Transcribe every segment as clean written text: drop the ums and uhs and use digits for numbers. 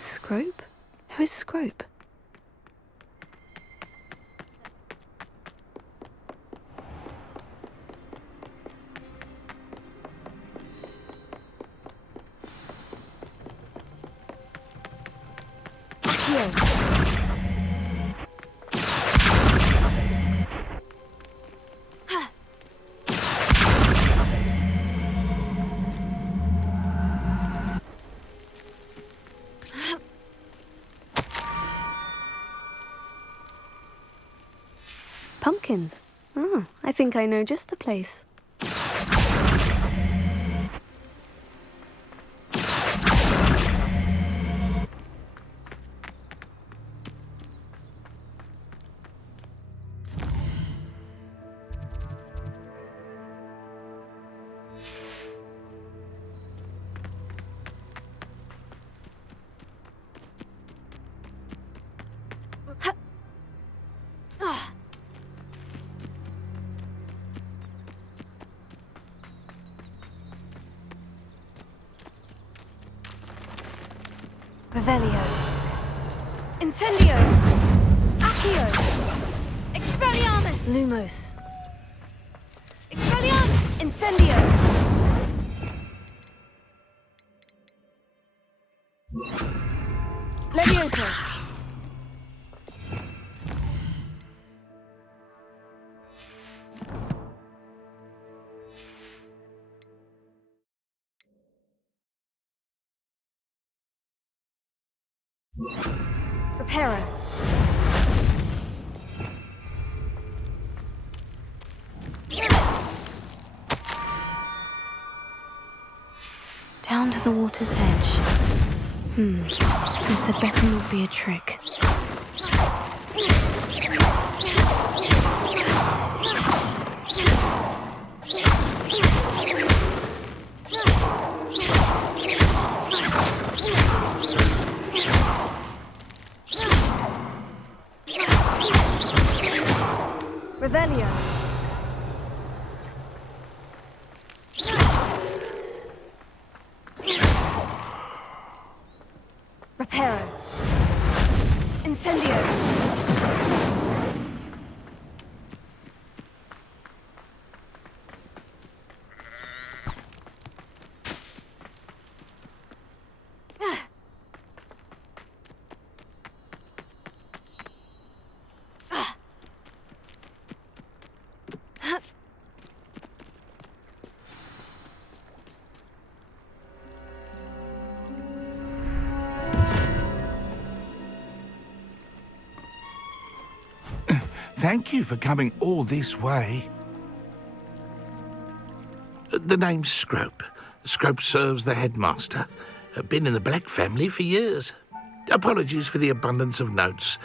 Scrope? Who is Scrope? Pumpkins. Ah, I think I know just the place. Revelio. Incendio. Accio. Expelliarmus. Lumos. Expelliarmus. Incendio. Levioso. Reparo. Down to the water's edge. This had better not be a trick. Revelio. Reparo. Incendio. Thank you for coming all this way. The name's Scrope. Scrope serves the headmaster. Been in the Black family for years. Apologies for the abundance of notes.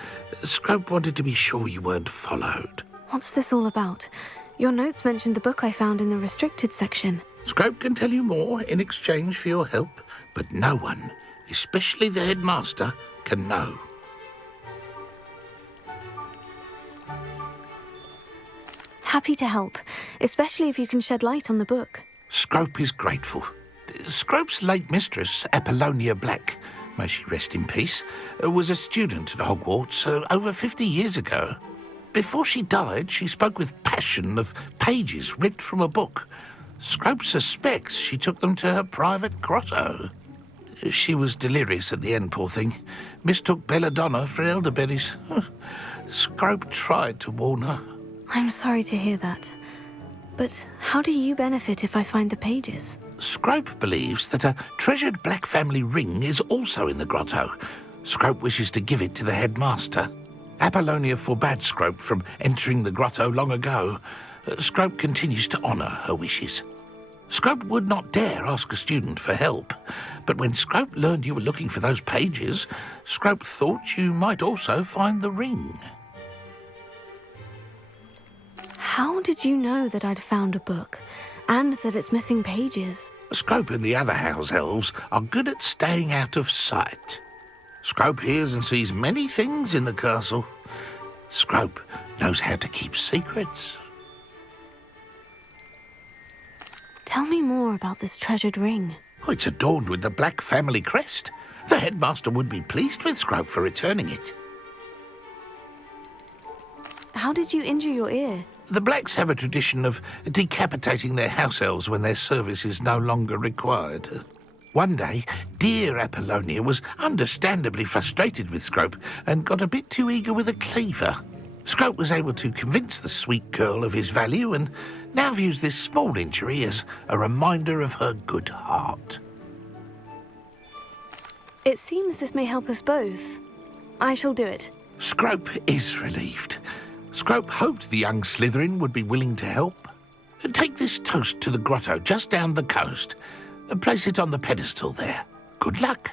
Scrope wanted to be sure you weren't followed. What's this all about? Your notes mentioned the book I found in the restricted section. Scrope can tell you more in exchange for your help, but no one, especially the headmaster, can know. Happy to help, especially if you can shed light on the book. Scrope is grateful. Scrope's late mistress, Apollonia Black, may she rest in peace, was a student at Hogwarts over 50 years ago. Before she died, she spoke with passion of pages ripped from a book. Scrope suspects she took them to her private grotto. She was delirious at the end, poor thing. Mistook belladonna for elderberries. Scrope tried to warn her. I'm sorry to hear that. But how do you benefit if I find the pages? Scrope believes that a treasured Black family ring is also in the grotto. Scrope wishes to give it to the headmaster. Apollonia forbade Scrope from entering the grotto long ago. Scrope continues to honour her wishes. Scrope would not dare ask a student for help, but when Scrope learned you were looking for those pages, Scrope thought you might also find the ring. How did you know that I'd found a book, and that it's missing pages? Scrope and the other house elves are good at staying out of sight. Scrope hears and sees many things in the castle. Scrope knows how to keep secrets. Tell me more about this treasured ring. Oh, it's adorned with the Black family crest. The headmaster would be pleased with Scrope for returning it. How did you injure your ear? The Blacks have a tradition of decapitating their house elves when their service is no longer required. One day, dear Apollonia was understandably frustrated with Scrope and got a bit too eager with a cleaver. Scrope was able to convince the sweet girl of his value and now views this small injury as a reminder of her good heart. It seems this may help us both. I shall do it. Scrope is relieved. Scrope hoped the young Slytherin would be willing to help. Take this toast to the grotto just down the coast. Place it on the pedestal there. Good luck.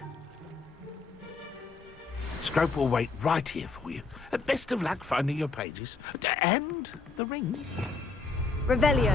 Scrope will wait right here for you. Best of luck finding your pages. And the ring. Revelio.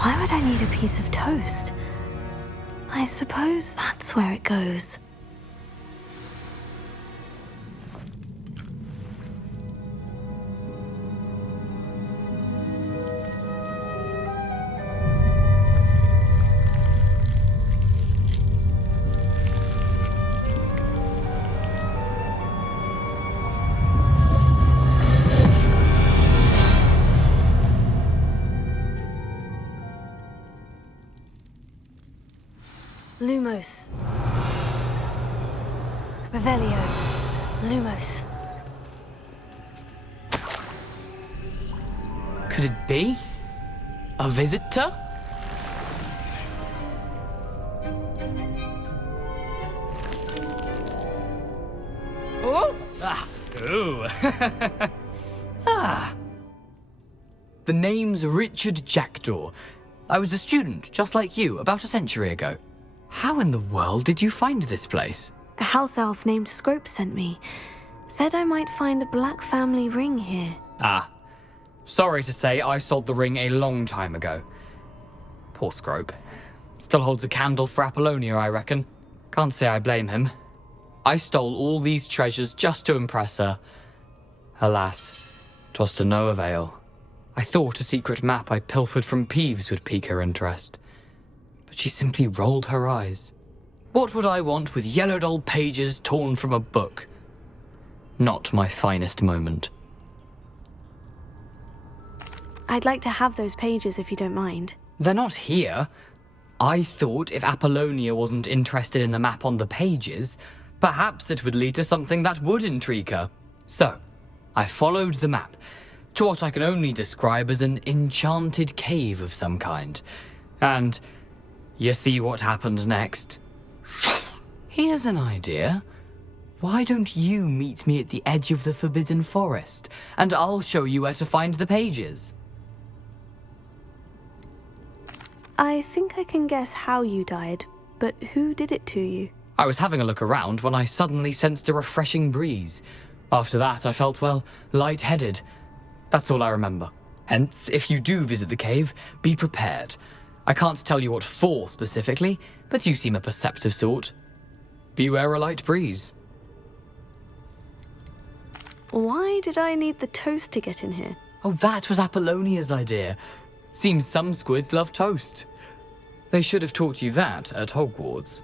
Why would I need a piece of toast? I suppose that's where it goes. Lumos. Revelio. Lumos. Could it be? A visitor? Oh! Ah! Ooh! Ah! The name's Richard Jackdaw. I was a student, just like you, about a century ago. How in the world did you find this place? A house elf named Scrope sent me. Said I might find a Black family ring here. Ah. Sorry to say, I sold the ring a long time ago. Poor Scrope. Still holds a candle for Apollonia, I reckon. Can't say I blame him. I stole all these treasures just to impress her. Alas, 'twas to no avail. I thought a secret map I pilfered from Peeves would pique her interest. But she simply rolled her eyes. What would I want with yellowed old pages torn from a book? Not my finest moment. I'd like to have those pages if you don't mind. They're not here. I thought if Apollonia wasn't interested in the map on the pages, perhaps it would lead to something that would intrigue her. So, I followed the map, to what I can only describe as an enchanted cave of some kind. And you see what happened next? Here's an idea. Why don't you meet me at the edge of the Forbidden Forest, and I'll show you where to find the pages? I think I can guess how you died, but who did it to you? I was having a look around when I suddenly sensed a refreshing breeze. After that, I felt, well, lightheaded. That's all I remember. Hence, if you do visit the cave, be prepared. I can't tell you what for specifically, but you seem a perceptive sort. Beware a light breeze. Why did I need the toast to get in here? Oh, that was Apollonia's idea. Seems some squids love toast. They should have taught you that at Hogwarts.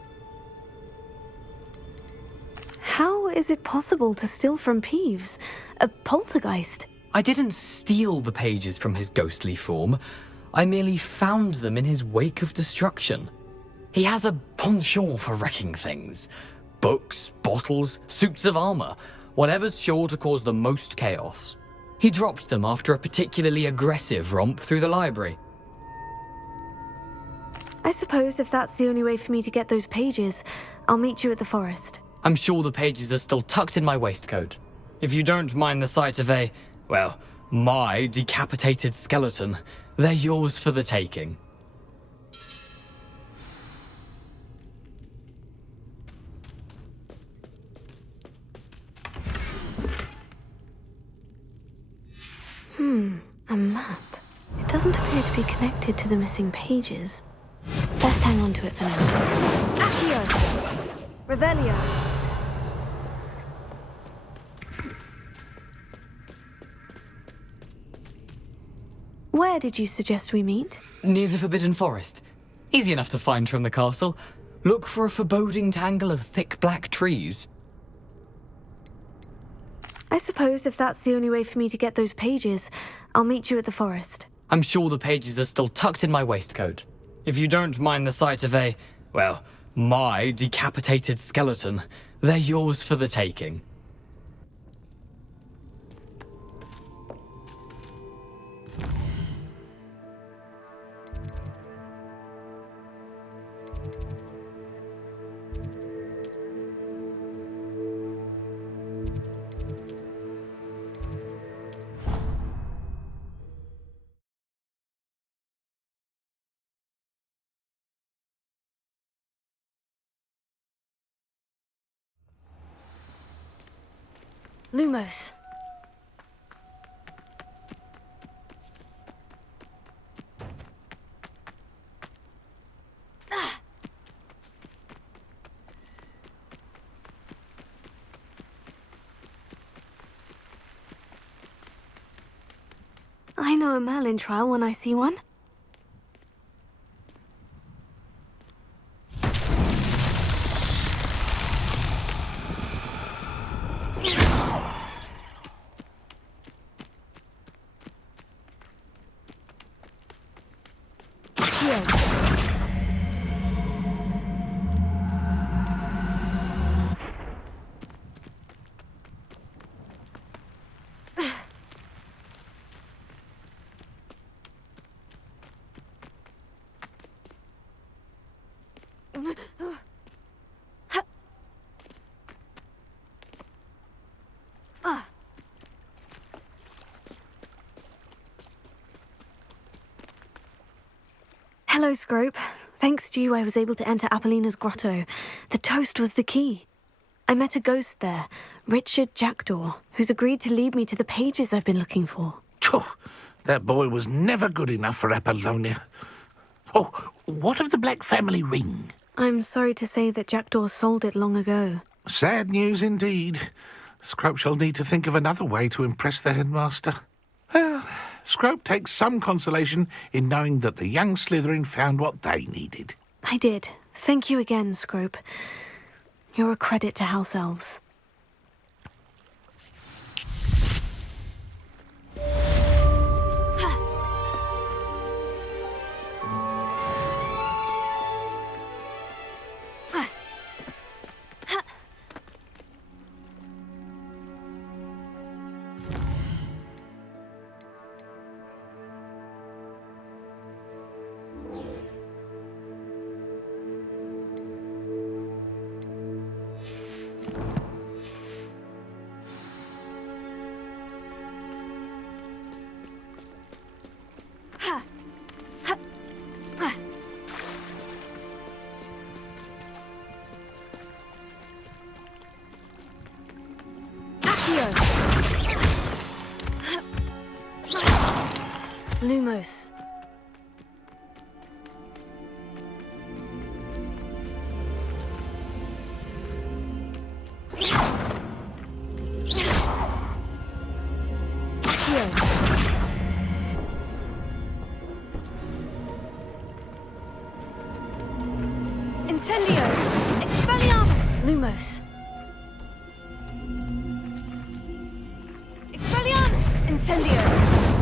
How is it possible to steal from Peeves? A poltergeist? I didn't steal the pages from his ghostly form. I merely found them in his wake of destruction. He has a penchant for wrecking things. Books, bottles, suits of armor, whatever's sure to cause the most chaos. He dropped them after a particularly aggressive romp through the library. I suppose if that's the only way for me to get those pages, I'll meet you at the forest. I'm sure the pages are still tucked in my waistcoat. If you don't mind the sight of a, well, my decapitated skeleton, they're yours for the taking. A map. It doesn't appear to be connected to the missing pages. Best hang on to it for now. Accio! Revelio! Where did you suggest we meet? Near the Forbidden Forest. Easy enough to find from the castle. Look for a foreboding tangle of thick black trees. I suppose if that's the only way for me to get those pages, I'll meet you at the forest. I'm sure the pages are still tucked in my waistcoat. If you don't mind the sight of a, well, my decapitated skeleton, they're yours for the taking. Lumos. I know a Merlin trial when I see one. Hello, Scrope. Thanks to you, I was able to enter Apollina's grotto. The toast was the key. I met a ghost there, Richard Jackdaw, who's agreed to lead me to the pages I've been looking for. That boy was never good enough for Apollonia. Oh, what of the Black family ring? I'm sorry to say that Jackdaw sold it long ago. Sad news indeed. Scrope shall need to think of another way to impress the headmaster. Well, Scrope takes some consolation in knowing that the young Slytherin found what they needed. I did. Thank you again, Scrope. You're a credit to House Elves. Lumos. Incendio! Expelliarmus! Lumos. Expelliarmus! Incendio!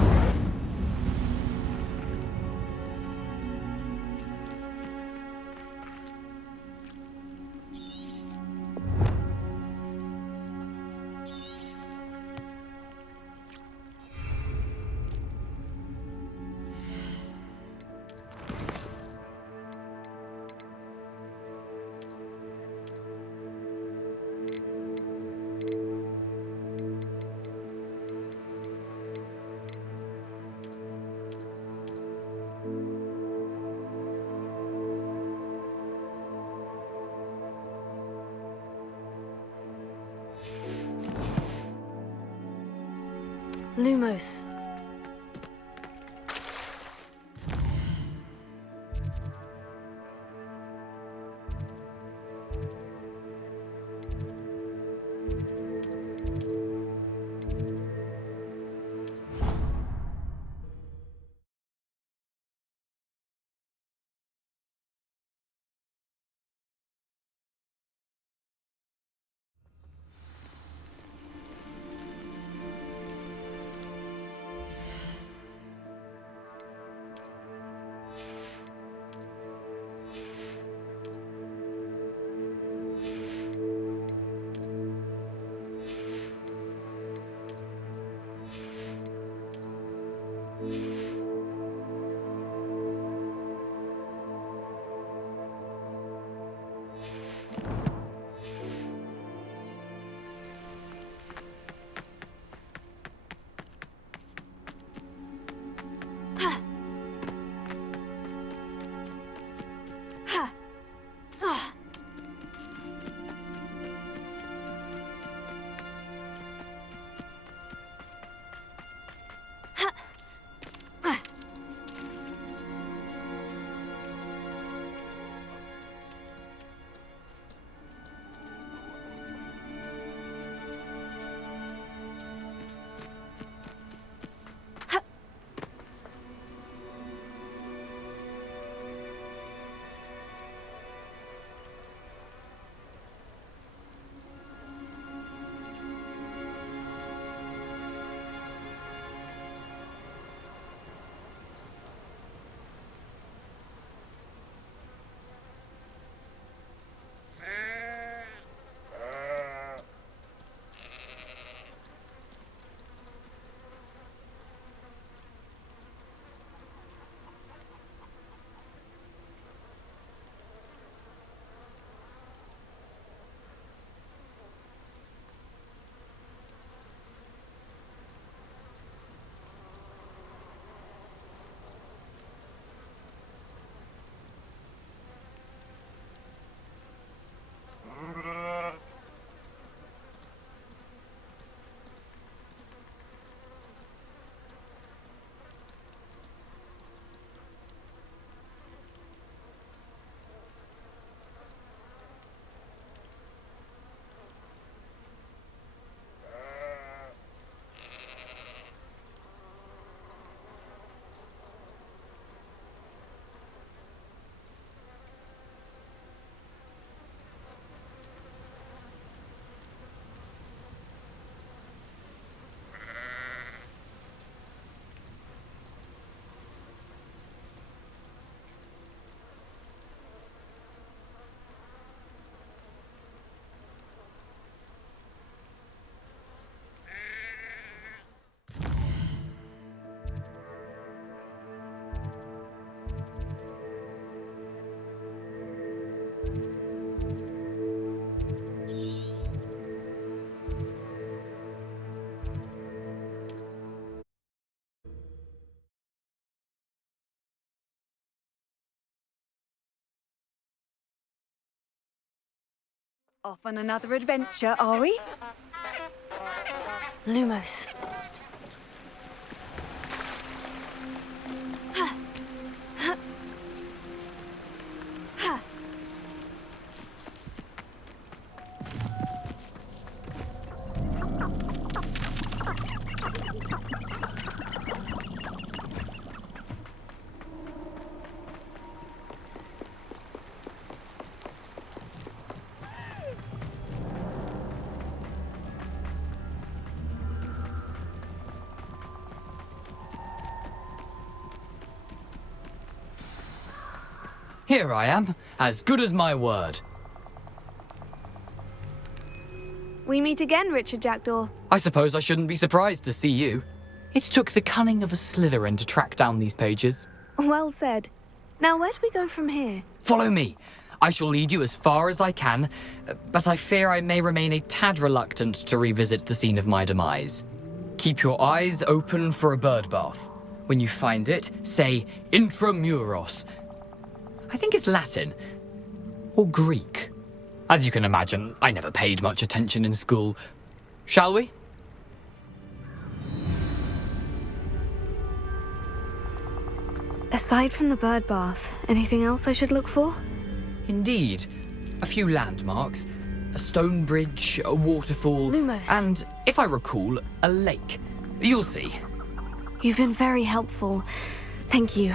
Lumos. Off on another adventure, are we? Lumos. Here I am, as good as my word. We meet again, Richard Jackdaw. I suppose I shouldn't be surprised to see you. It took the cunning of a Slytherin to track down these pages. Well said. Now, where do we go from here? Follow me. I shall lead you as far as I can, but I fear I may remain a tad reluctant to revisit the scene of my demise. Keep your eyes open for a bird bath. When you find it, say intramuros. I think it's Latin. Or Greek. As you can imagine, I never paid much attention in school. Shall we? Aside from the bird bath, anything else I should look for? Indeed. A few landmarks. A stone bridge, a waterfall, Lumos. and, if I recall, a lake. You'll see. You've been very helpful. Thank you.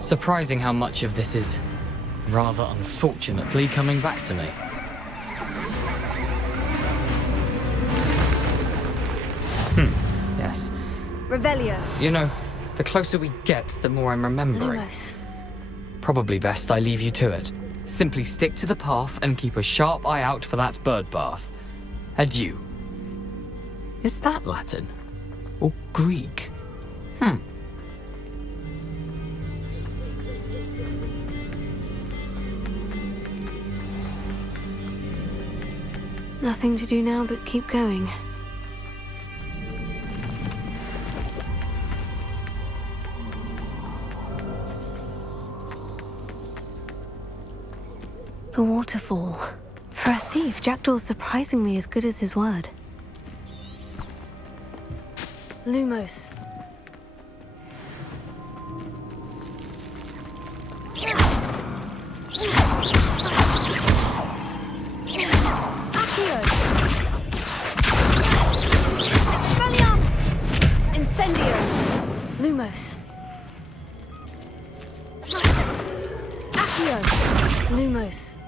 Surprising how much of this is, rather unfortunately, coming back to me. Yes. Revelio. You know, the closer we get, the more I'm remembering. Lumos. Probably best I leave you to it. Simply stick to the path and keep a sharp eye out for that bird bath. Adieu. Is that Latin? Or Greek? Nothing to do now but keep going. The waterfall. For a thief, Jackdaw's surprisingly as good as his word. Lumos. Accio. Expelliarmus. Incendio. Lumos. Accio. Lumos.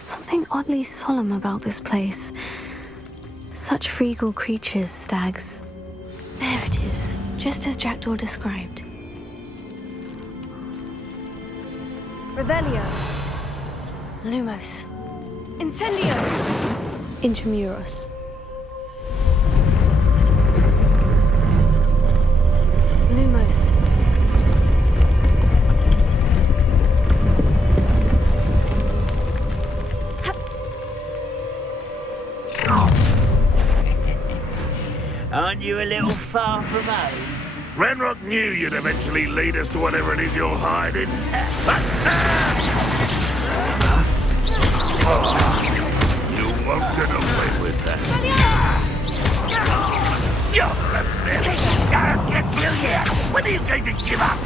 Something oddly solemn about this place. Such regal creatures, stags. There it is, just as Jackdaw described. Revelio. Lumos. Incendio. Intramuros. Lumos. Aren't you a little far from home? Ranrock knew you'd eventually lead us to whatever it is you're hiding. You won't get away with that. You're so finished. I'll get you here. When are you going to give up?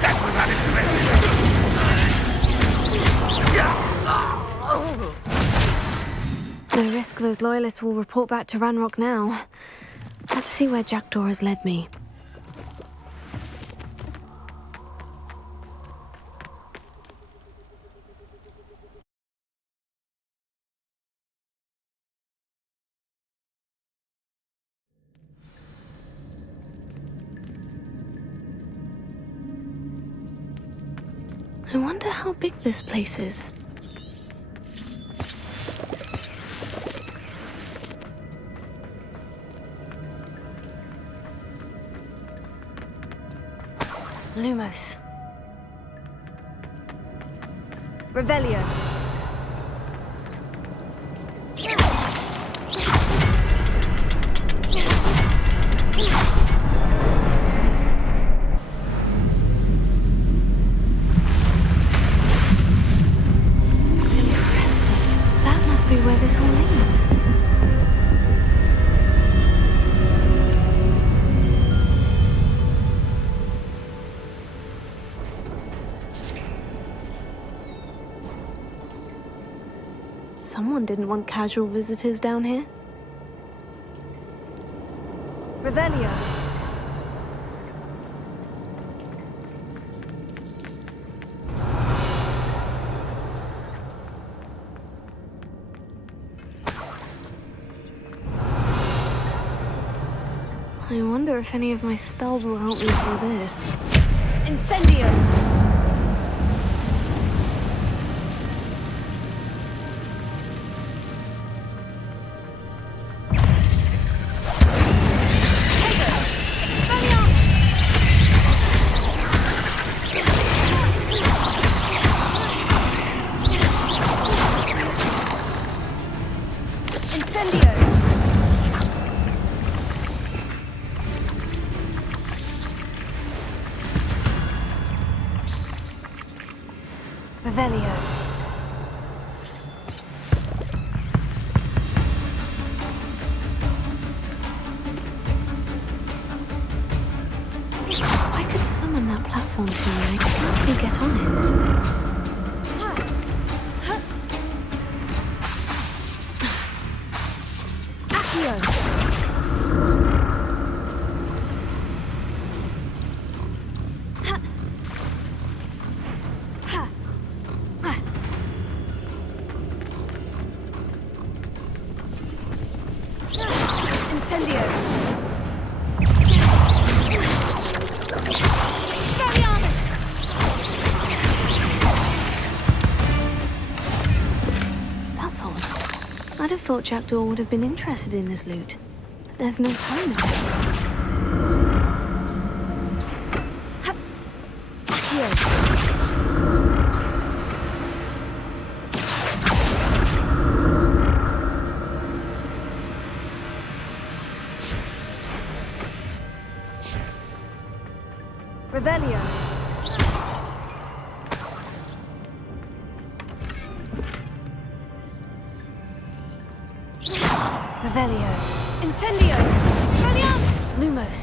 That was unexpected. No risk those loyalists will report back to Ranrock now. Let's see where Jackdaw has led me. I wonder how big this place is. Lumos. Revelio. Impressive. That must be where this all leads. Someone didn't want casual visitors down here. Revelio. I wonder if any of my spells will help me through this. Incendio. Incendio. Revelio. If I could summon that platform to me, I could probably get on it. Accio. Incendio. Expelliarmus. That's odd. I'd have thought Jackdaw would have been interested in this loot. But there's no sign of it. Accio. Revelio. Revelio. Incendio. Expelliarmus. Lumos.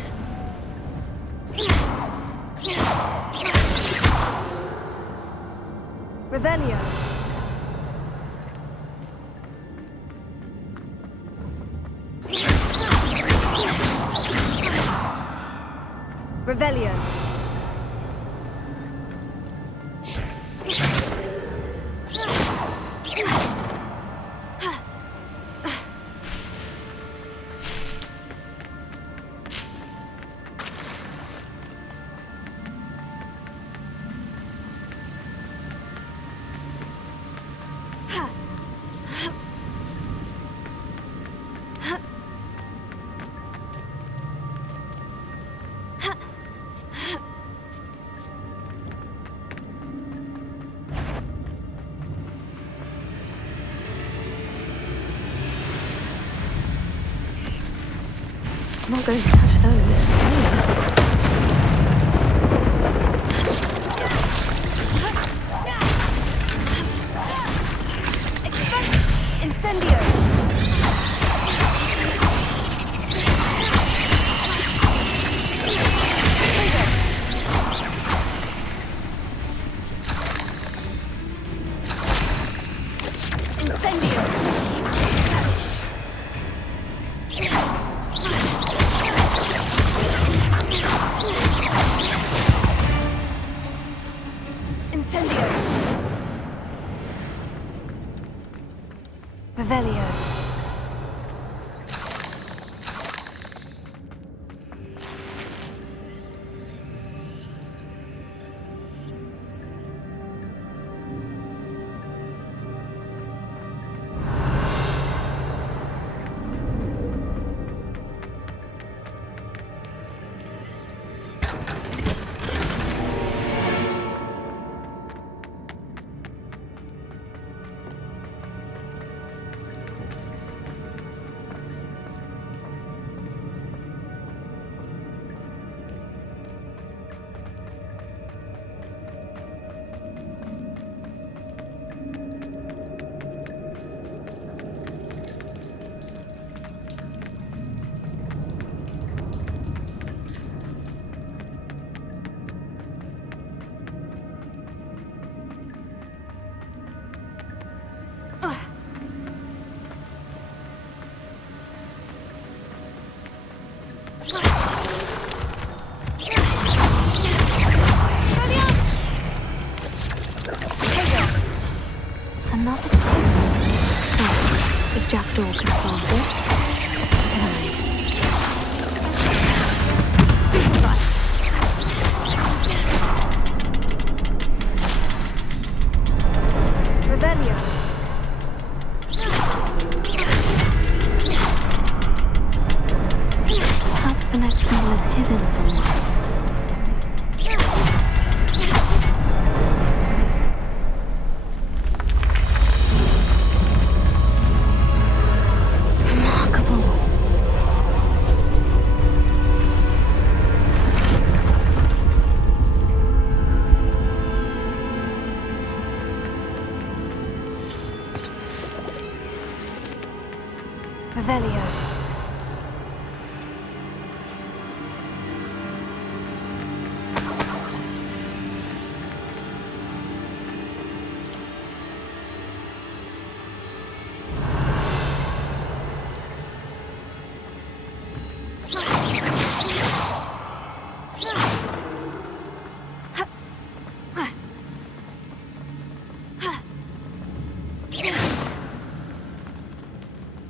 Revelio. Revelio. I'm not going to touch those. Incendio. Incendio. Incendio. Revelio.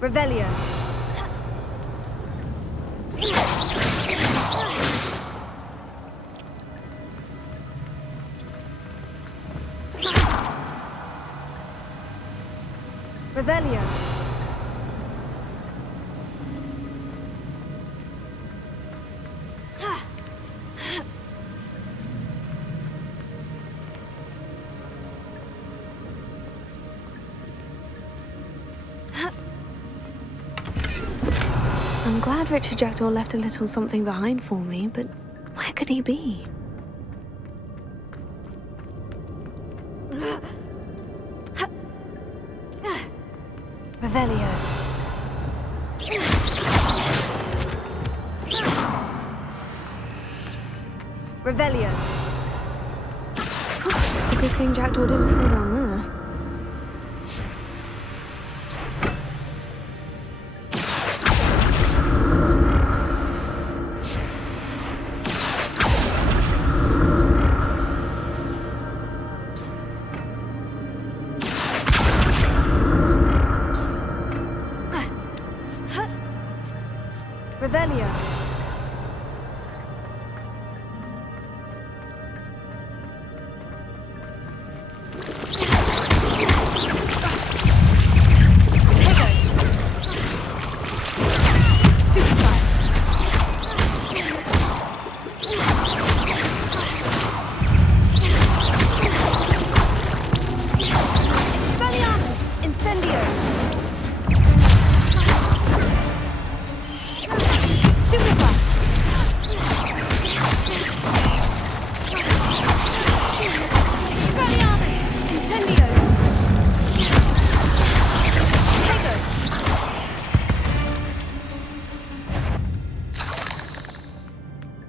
Revelio. Revelio. I'm glad Richard Jackdaw left a little something behind for me, but where could he be? Revelio. Revelio. It's a good thing Jackdaw didn't fall down there. Revelio.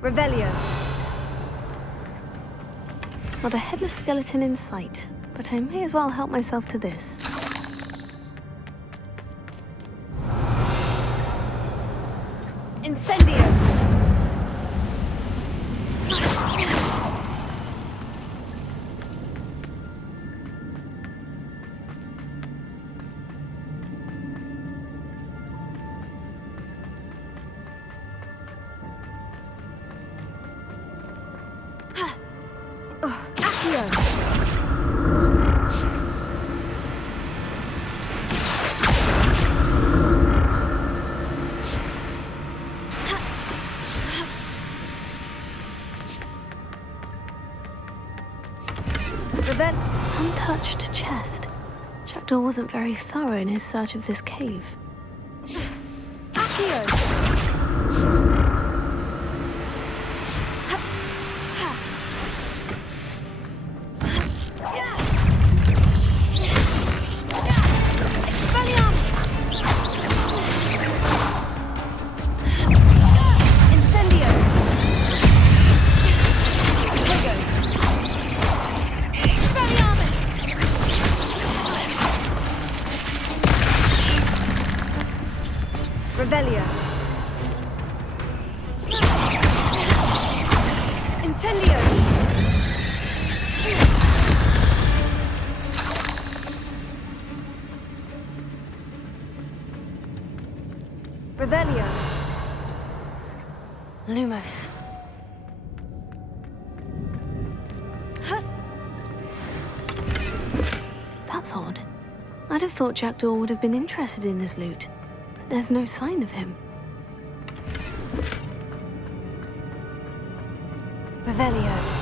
Revelio. Not a headless skeleton in sight, but I may as well help myself to this. Incendio. Untouched chest. Jackdaw wasn't very thorough in his search of this cave. Accio. Revelio. Incendio. Revelio. Lumos. That's odd. I'd have thought Jackdaw would have been interested in this loot. There's no sign of him. Revelio.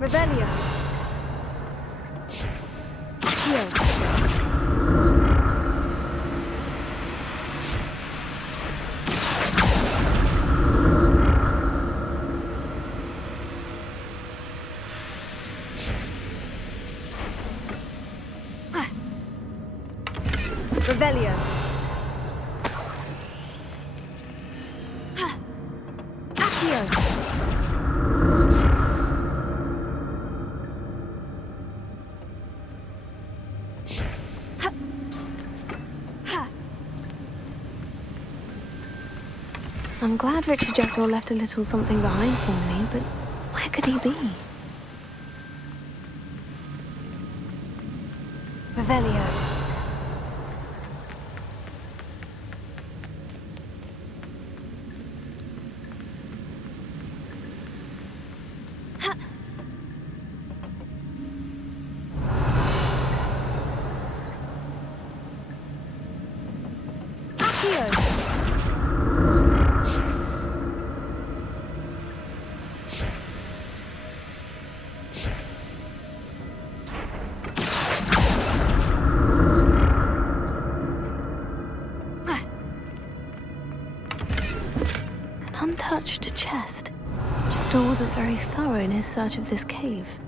Revelio. Accio. Revelio. Accio. I'm glad Richard Jackdaw left a little something behind for me, but where could he be? Revelio. Untouched chest. Jackdaw wasn't very thorough in his search of this cave.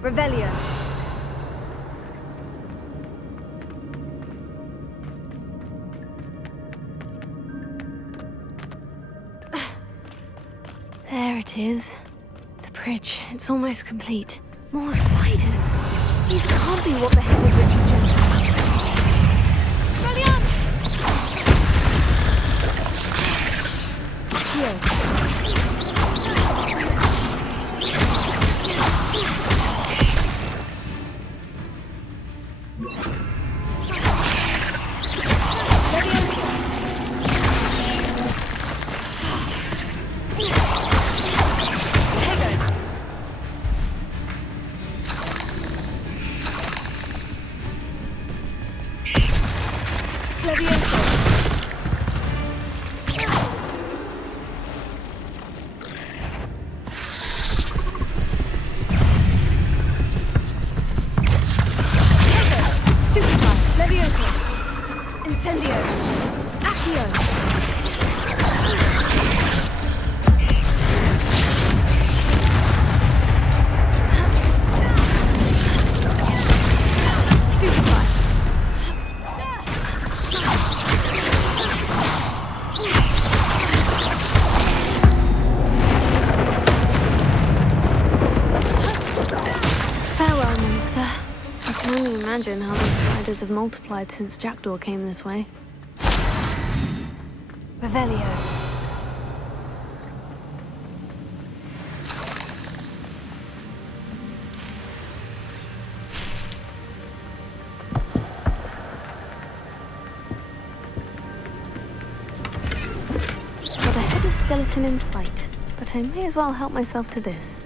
Revelio. There it is. The bridge. It's almost complete. More spiders. These can't be what beheaded Richard Jackdaw. Incendio. Accio. Stupefy. Farewell, monster. I can only imagine how the spiders have multiplied since Jackdaw came this way. Revelio. Got a headless skeleton in sight, but I may as well help myself to this.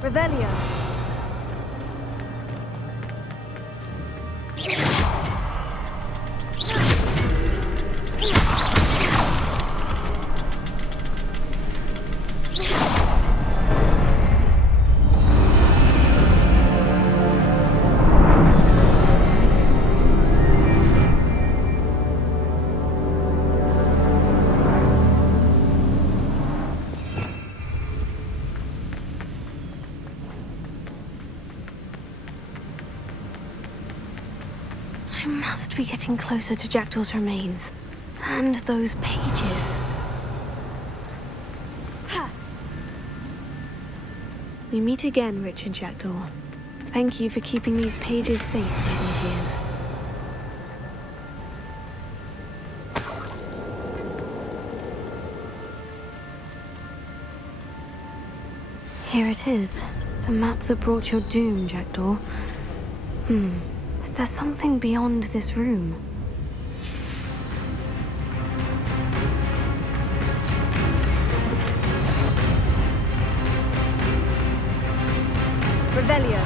Revelio. I must be getting closer to Jackdaw's remains. And those pages. Ha! We meet again, Richard Jackdaw. Thank you for keeping these pages safe all these years. Here it is. The map that brought your doom, Jackdaw. Is there something beyond this room? Revelio.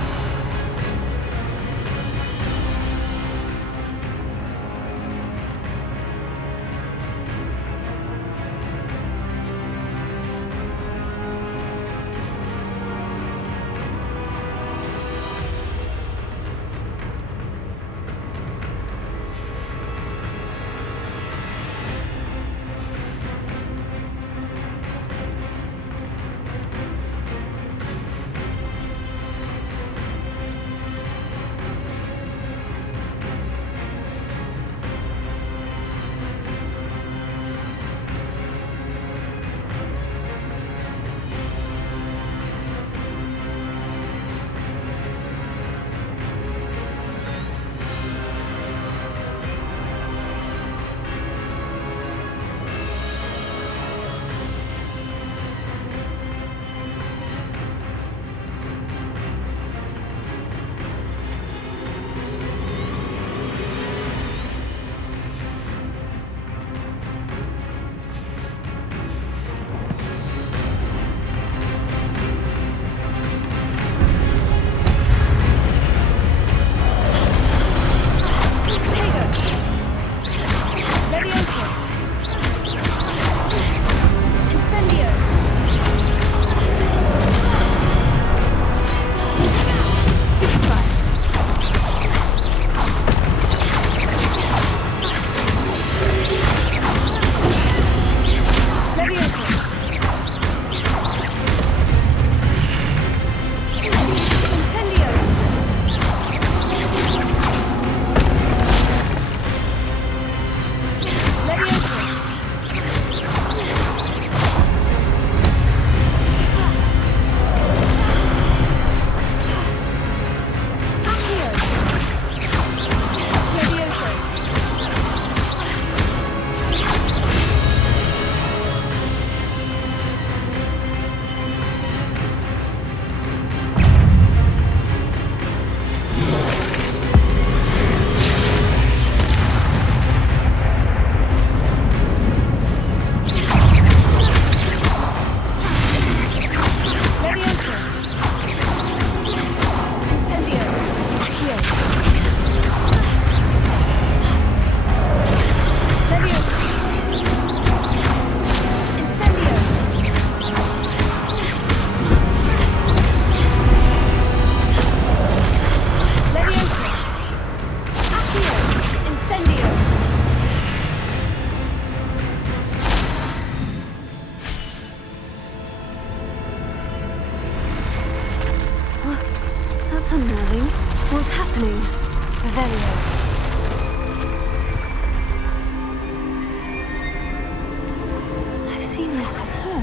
That's unnerving. What's happening? Revelio. I've seen this before.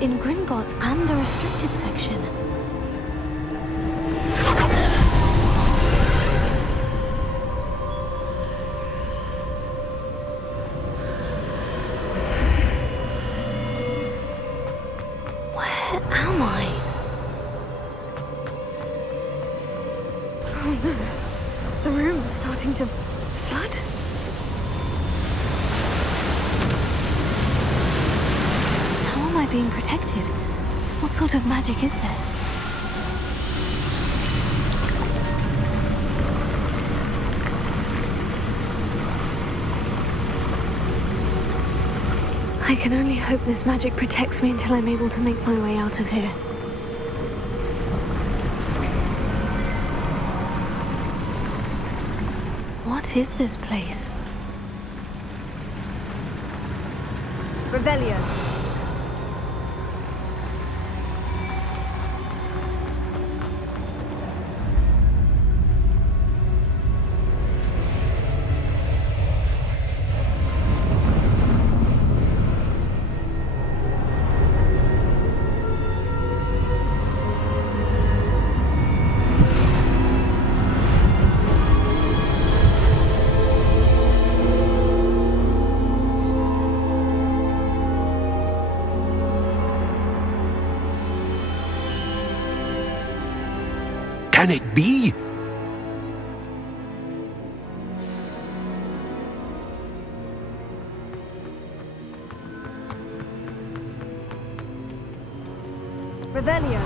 In Gringotts and the restricted section. Where am I? Oh no. The room's starting to flood. How am I being protected? What sort of magic is this? I can only hope this magic protects me until I'm able to make my way out of here. What is this place? Revelio. Can it be? Revelio.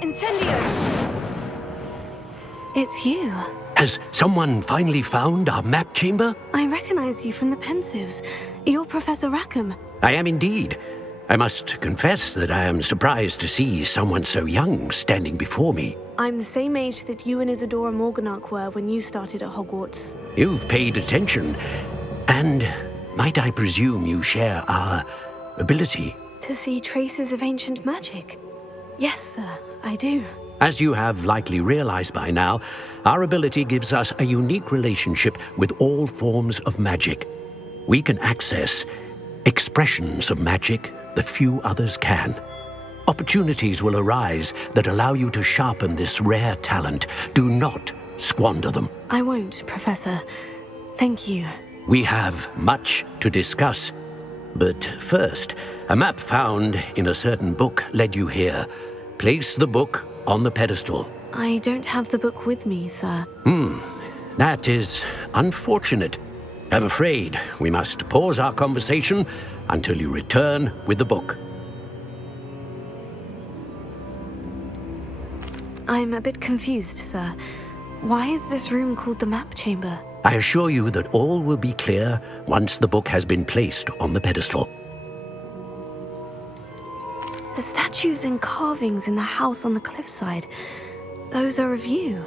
Incendio. It's you. Has someone finally found our map chamber? I recognize you from the Pensives. You're Professor Rackham. I am indeed. I must confess that I am surprised to see someone so young standing before me. I'm the same age that you and Isadora Morganach were when you started at Hogwarts. You've paid attention. And might I presume you share our ability? To see traces of ancient magic? Yes, sir, I do. As you have likely realized by now, our ability gives us a unique relationship with all forms of magic. We can access expressions of magic that few others can. Opportunities will arise that allow you to sharpen this rare talent. Do not squander them. I won't, Professor. Thank you. We have much to discuss. But first, a map found in a certain book led you here. Place the book on the pedestal. I don't have the book with me, sir. That is unfortunate. I'm afraid we must pause our conversation until you return with the book. I'm a bit confused, sir. Why is this room called the map chamber? I assure you that all will be clear once the book has been placed on the pedestal. The statues and carvings in the house on the cliffside, those are of you.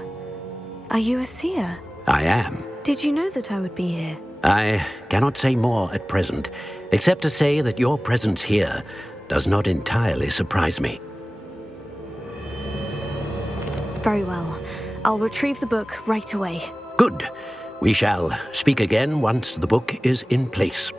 Are you a seer? I am. Did you know that I would be here? I cannot say more at present, except to say that your presence here does not entirely surprise me. Very well. I'll retrieve the book right away. Good. We shall speak again once the book is in place.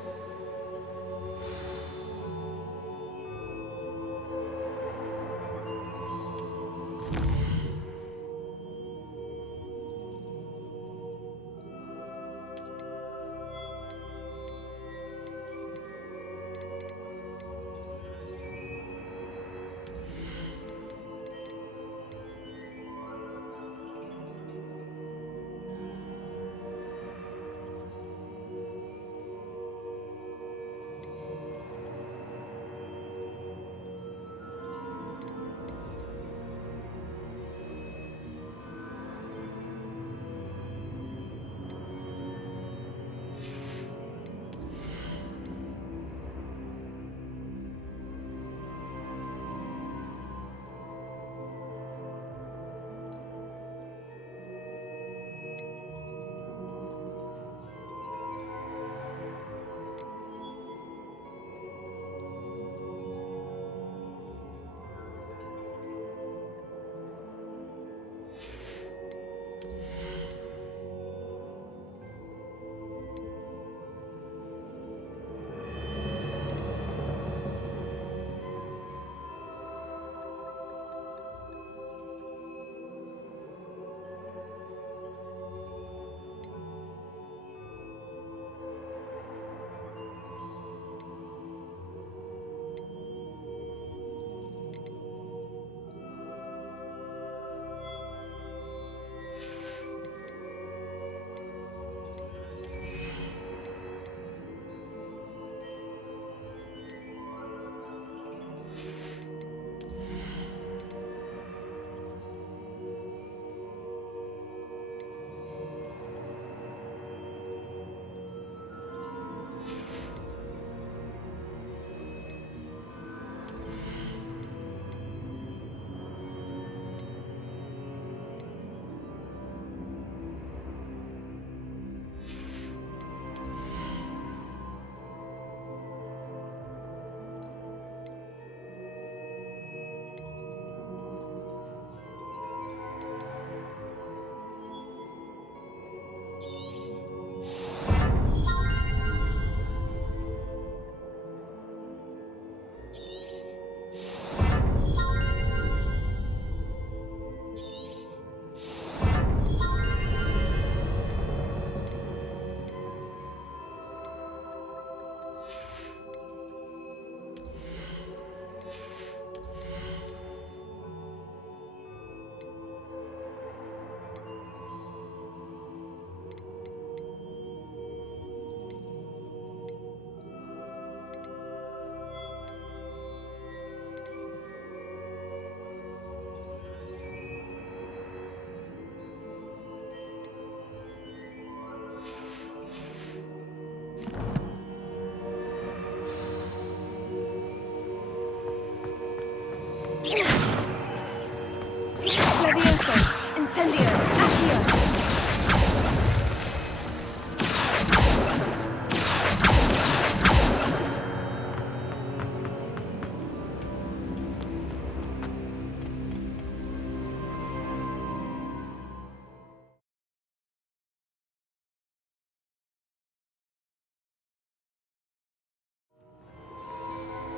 Incendio. Accio.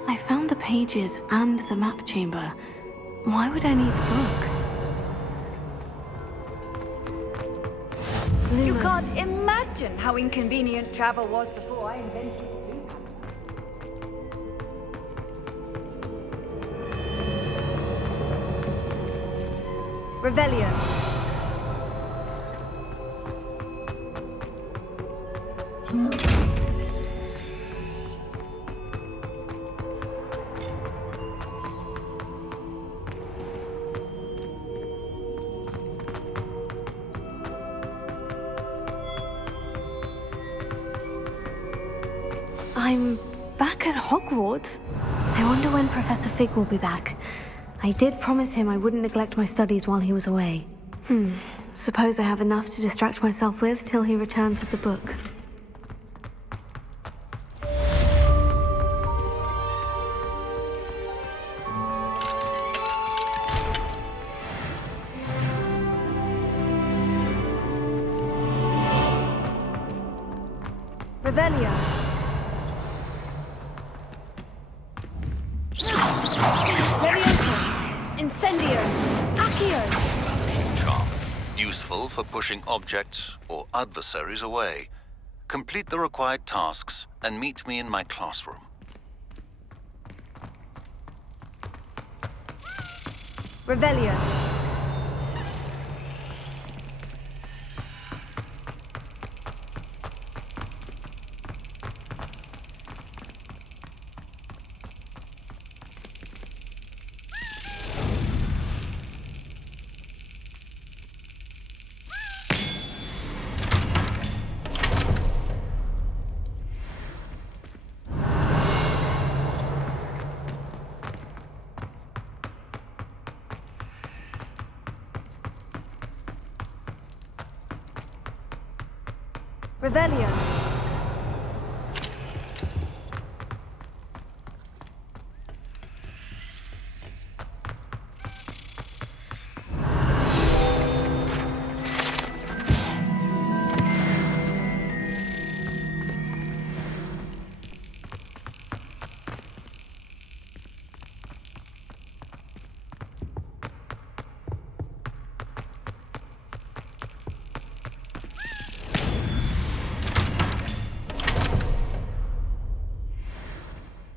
I found the pages and the map chamber. Why would I need the book? You Lumos. can't imagine how inconvenient travel was before I invented Lumos. Revelio. I'm back at Hogwarts. I wonder when Professor Fig will be back. I did promise him I wouldn't neglect my studies while he was away. Suppose I have enough to distract myself with till he returns with the book. Revelio. Leviosa. Incendio. Accio. Charm. Useful for pushing objects or adversaries away. Complete the required tasks and meet me in my classroom. Revelio. Revelio.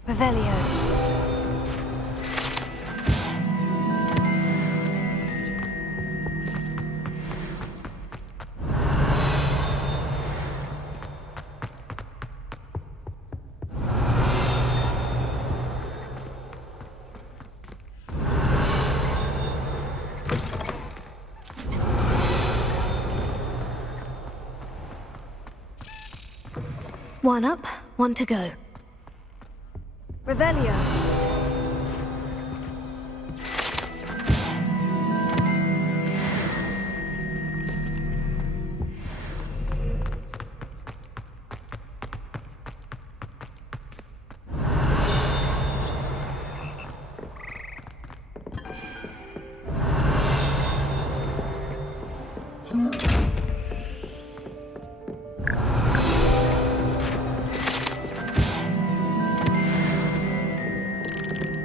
Revelio. One up, one to go. Revelio.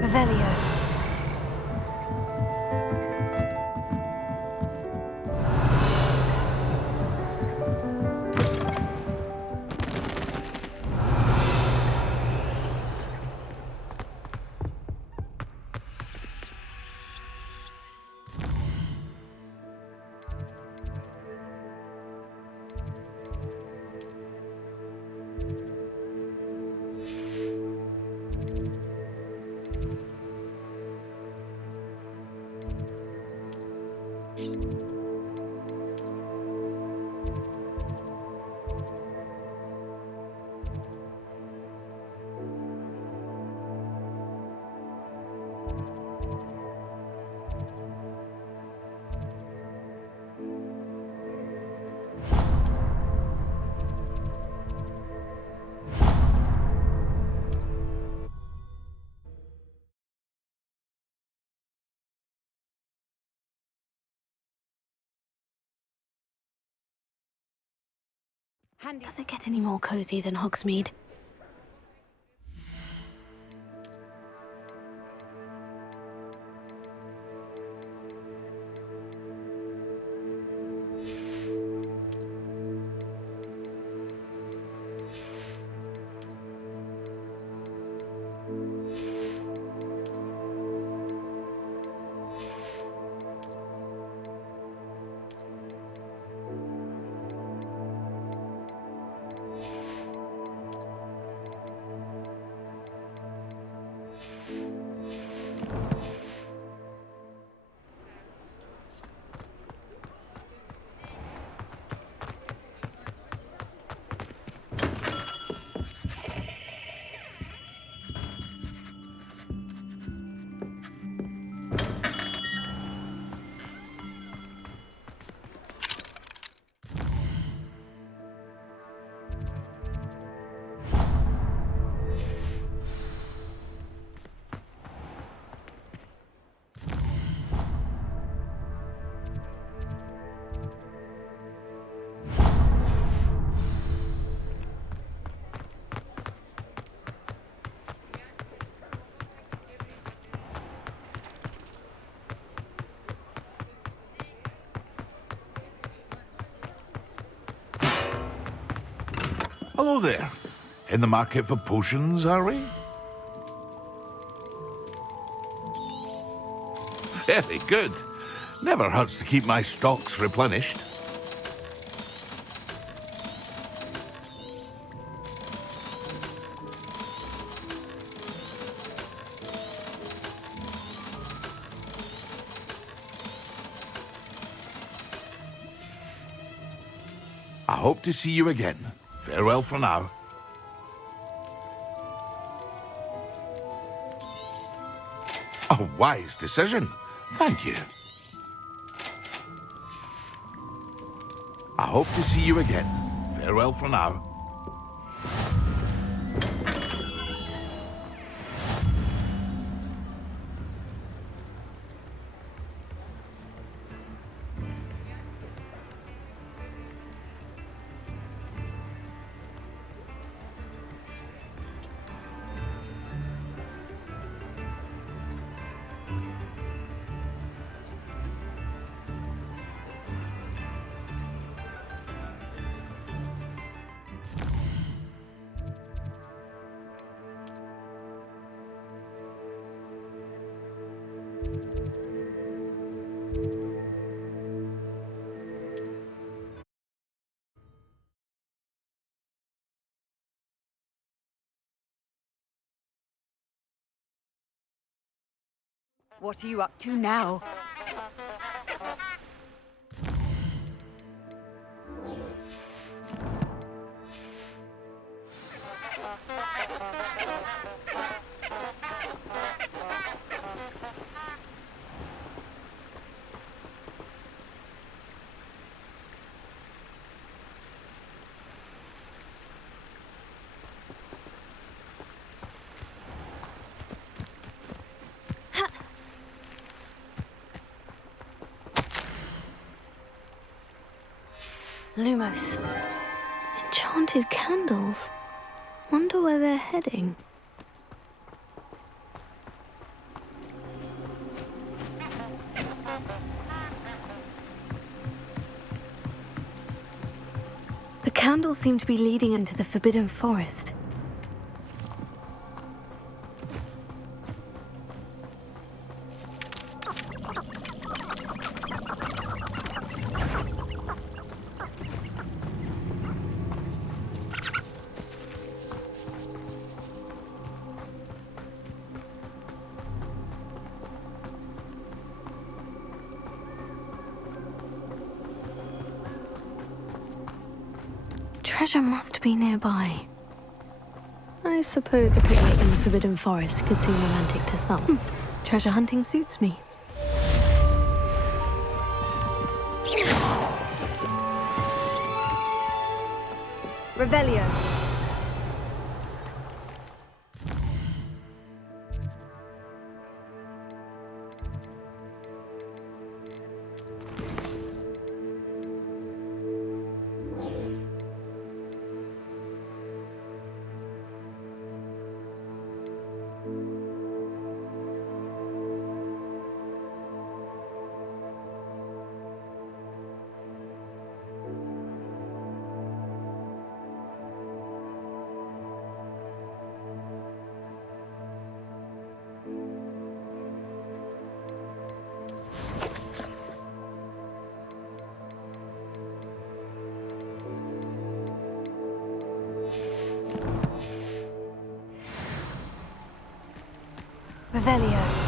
Revelio. Does it get any more cozy than Hogsmeade? Hello there. In the market for potions, are we? Very good. Never hurts to keep my stocks replenished. I hope to see you again. Farewell for now. A wise decision. Thank you. I hope to see you again. Farewell for now. What are you up to now? Lumos. Enchanted candles. Wonder where they're heading. The candles seem to be leading into the Forbidden Forest. Treasure must be nearby. I suppose a picnic in the Forbidden Forest could seem romantic to some. Treasure hunting suits me. Revelio. Revelio.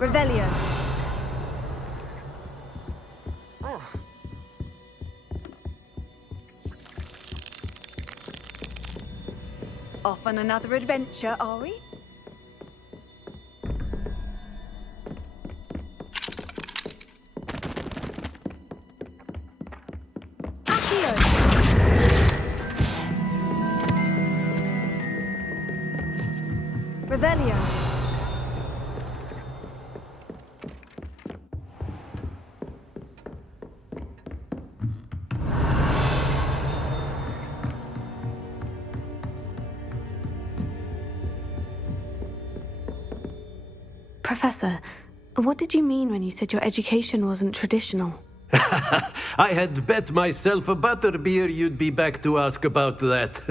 Revelio. Off on another adventure, are we? Accio. Revelio. Professor, what did you mean when you said your education wasn't traditional? I had bet myself a butterbeer you'd be back to ask about that.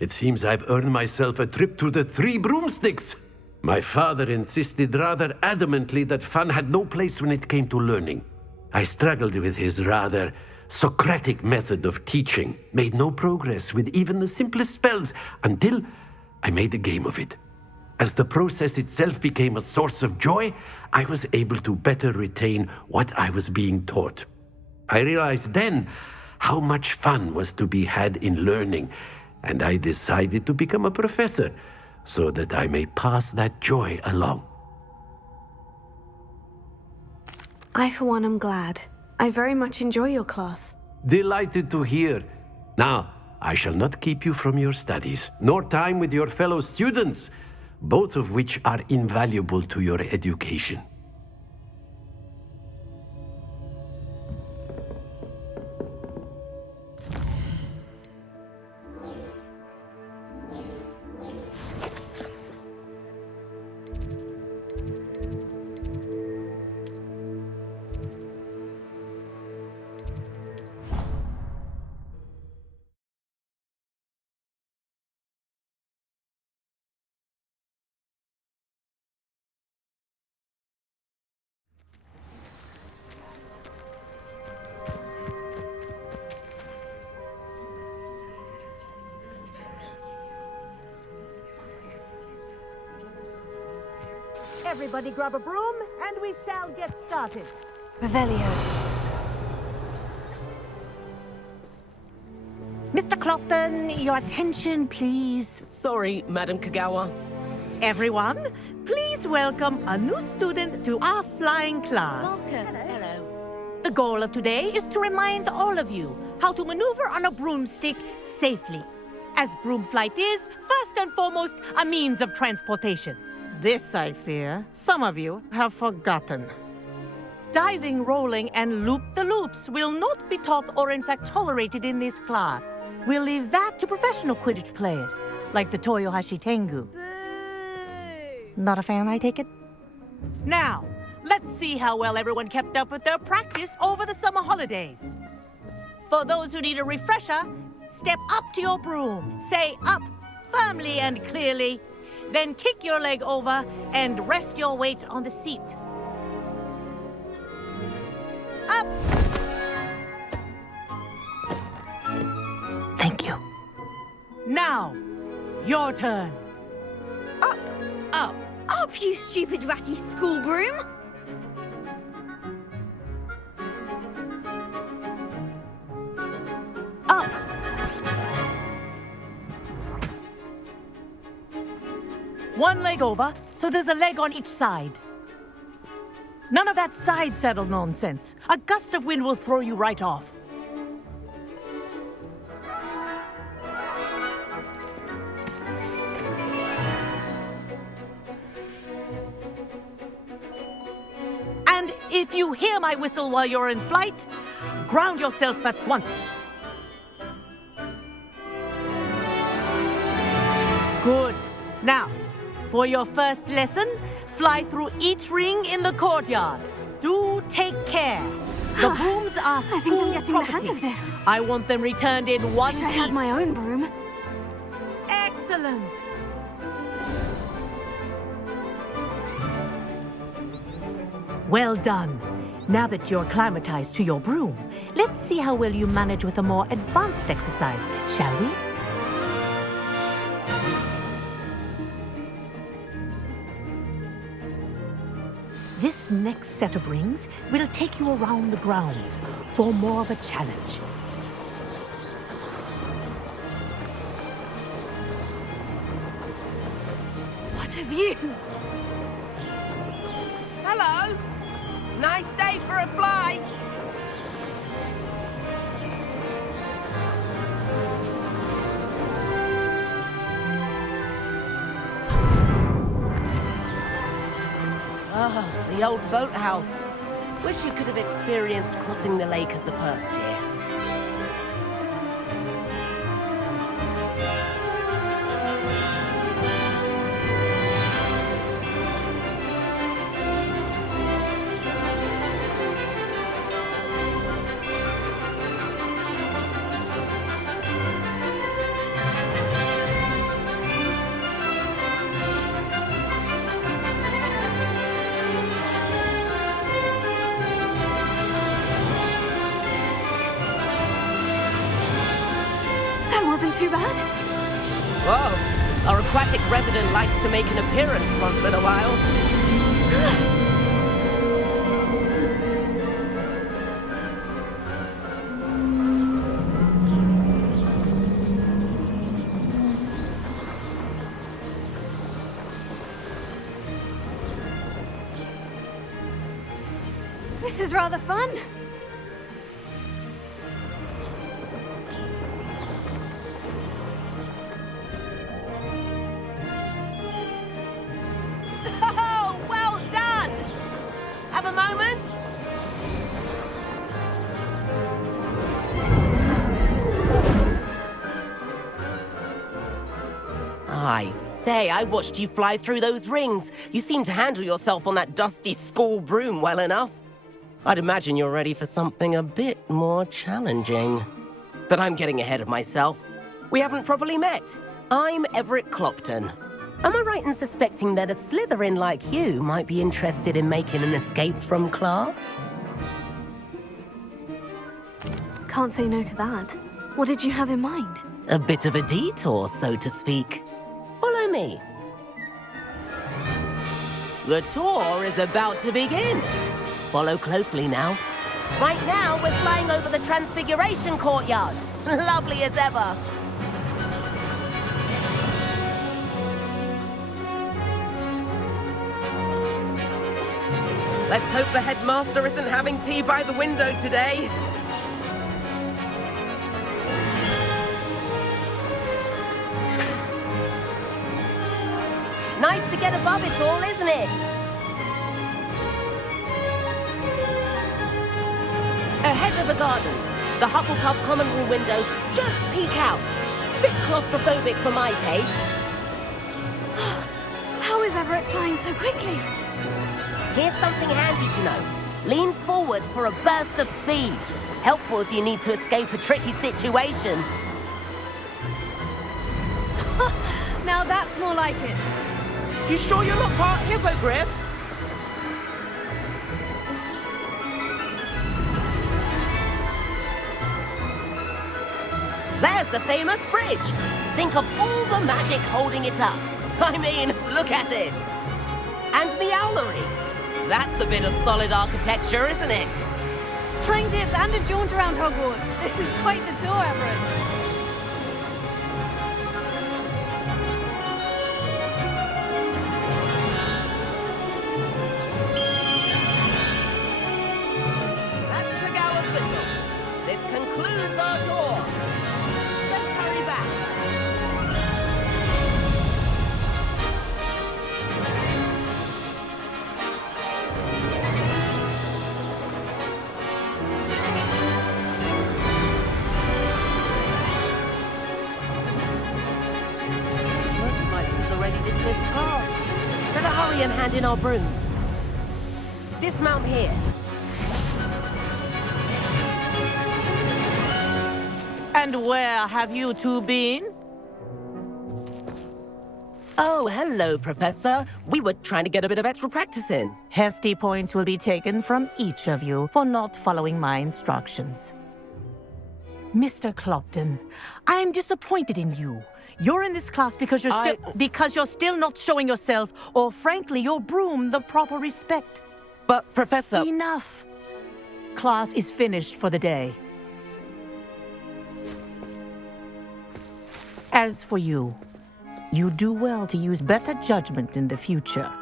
It seems I've earned myself a trip to the Three Broomsticks. My father insisted rather adamantly that fun had no place when it came to learning. I struggled with his rather Socratic method of teaching, made no progress with even the simplest spells until I made a game of it. As the process itself became a source of joy, I was able to better retain what I was being taught. I realized then how much fun was to be had in learning, and I decided to become a professor so that I may pass that joy along. I, for one, am glad. I very much enjoy your class. Delighted to hear. Now, I shall not keep you from your studies, nor time with your fellow students, both of which are invaluable to your education. Everybody grab a broom, and we shall get started. Revelio. Mr. Clopton, your attention, please. Sorry, Madam Kagawa. Everyone, please welcome a new student to our flying class. Hello. The goal of today is to remind all of you how to maneuver on a broomstick safely, as broom flight is, first and foremost, a means of transportation. This, I fear, some of you have forgotten. Diving, rolling, and loop-the-loops will not be taught or in fact tolerated in this class. We'll leave that to professional Quidditch players, like the Toyohashi Tengu. Not a fan, I take it? Now, let's see how well everyone kept up with their practice over the summer holidays. For those who need a refresher, step up to your broom, say up firmly and clearly, then kick your leg over and rest your weight on the seat. Up! Thank you. Now, your turn. Up! Up! Up, you stupid ratty school broom! Up! One leg over, so there's a leg on each side. None of that side saddle nonsense. A gust of wind will throw you right off. And if you hear my whistle while you're in flight, ground yourself at once. Good. Now, for your first lesson, fly through each ring in the courtyard. Do take care. The brooms are school I think I'm getting property. the hang of this. I want them returned in one Wish I piece. had my own broom. Excellent. Well done. Now that you're acclimatized to your broom, let's see how well you manage with a more advanced exercise, shall we? This next set of rings will take you around the grounds for more of a challenge. What have you? Hello. Nice day for a flight. Ah, the old boathouse. Wish you could have experienced crossing the lake as a first year. That wasn't too bad. Whoa, our aquatic resident likes to make an appearance once in a while. This is rather fun. Oh, well done! Have a moment? I say, I watched you fly through those rings. You seem to handle yourself on that dusty school broom well enough. I'd imagine you're ready for something a bit more challenging. But I'm getting ahead of myself. We haven't properly met. I'm Everett Clopton. Am I right in suspecting that a Slytherin like you might be interested in making an escape from class? Can't say no to that. What did you have in mind? A bit of a detour, so to speak. Follow me. The tour is about to begin. Follow closely now. Right now, we're flying over the Transfiguration Courtyard. Lovely as ever. Let's hope the headmaster isn't having tea by the window today. Nice to get above it all, isn't it? Ahead of the gardens, the Hufflepuff common room windows just peek out. Bit claustrophobic for my taste. How is Everett flying so quickly? Here's something handy to know. Lean forward for a burst of speed. Helpful if you need to escape a tricky situation. Now that's more like it. You sure you're not part hippogriff? There's the famous bridge. Think of all the magic holding it up. I mean, look at it. And Meowlery. That's a bit of solid architecture, isn't it? Flying dips and a jaunt around Hogwarts. This is quite the tour, Everett. That's Kogawa's whistle. This concludes our tour. Let's hurry back. Looks like we've already dismissed cars. Better hurry and hand in our brooms. Dismount here. And where have you two been? Oh, hello, Professor. We were trying to get a bit of extra practice in. Hefty points will be taken from each of you for not following my instructions. Mr. Clopton, I'm disappointed in you. You're in this class because you're still not showing yourself, or frankly, your broom the proper respect. But, Professor... Enough. Class is finished for the day. As for you, you do well to use better judgment in the future.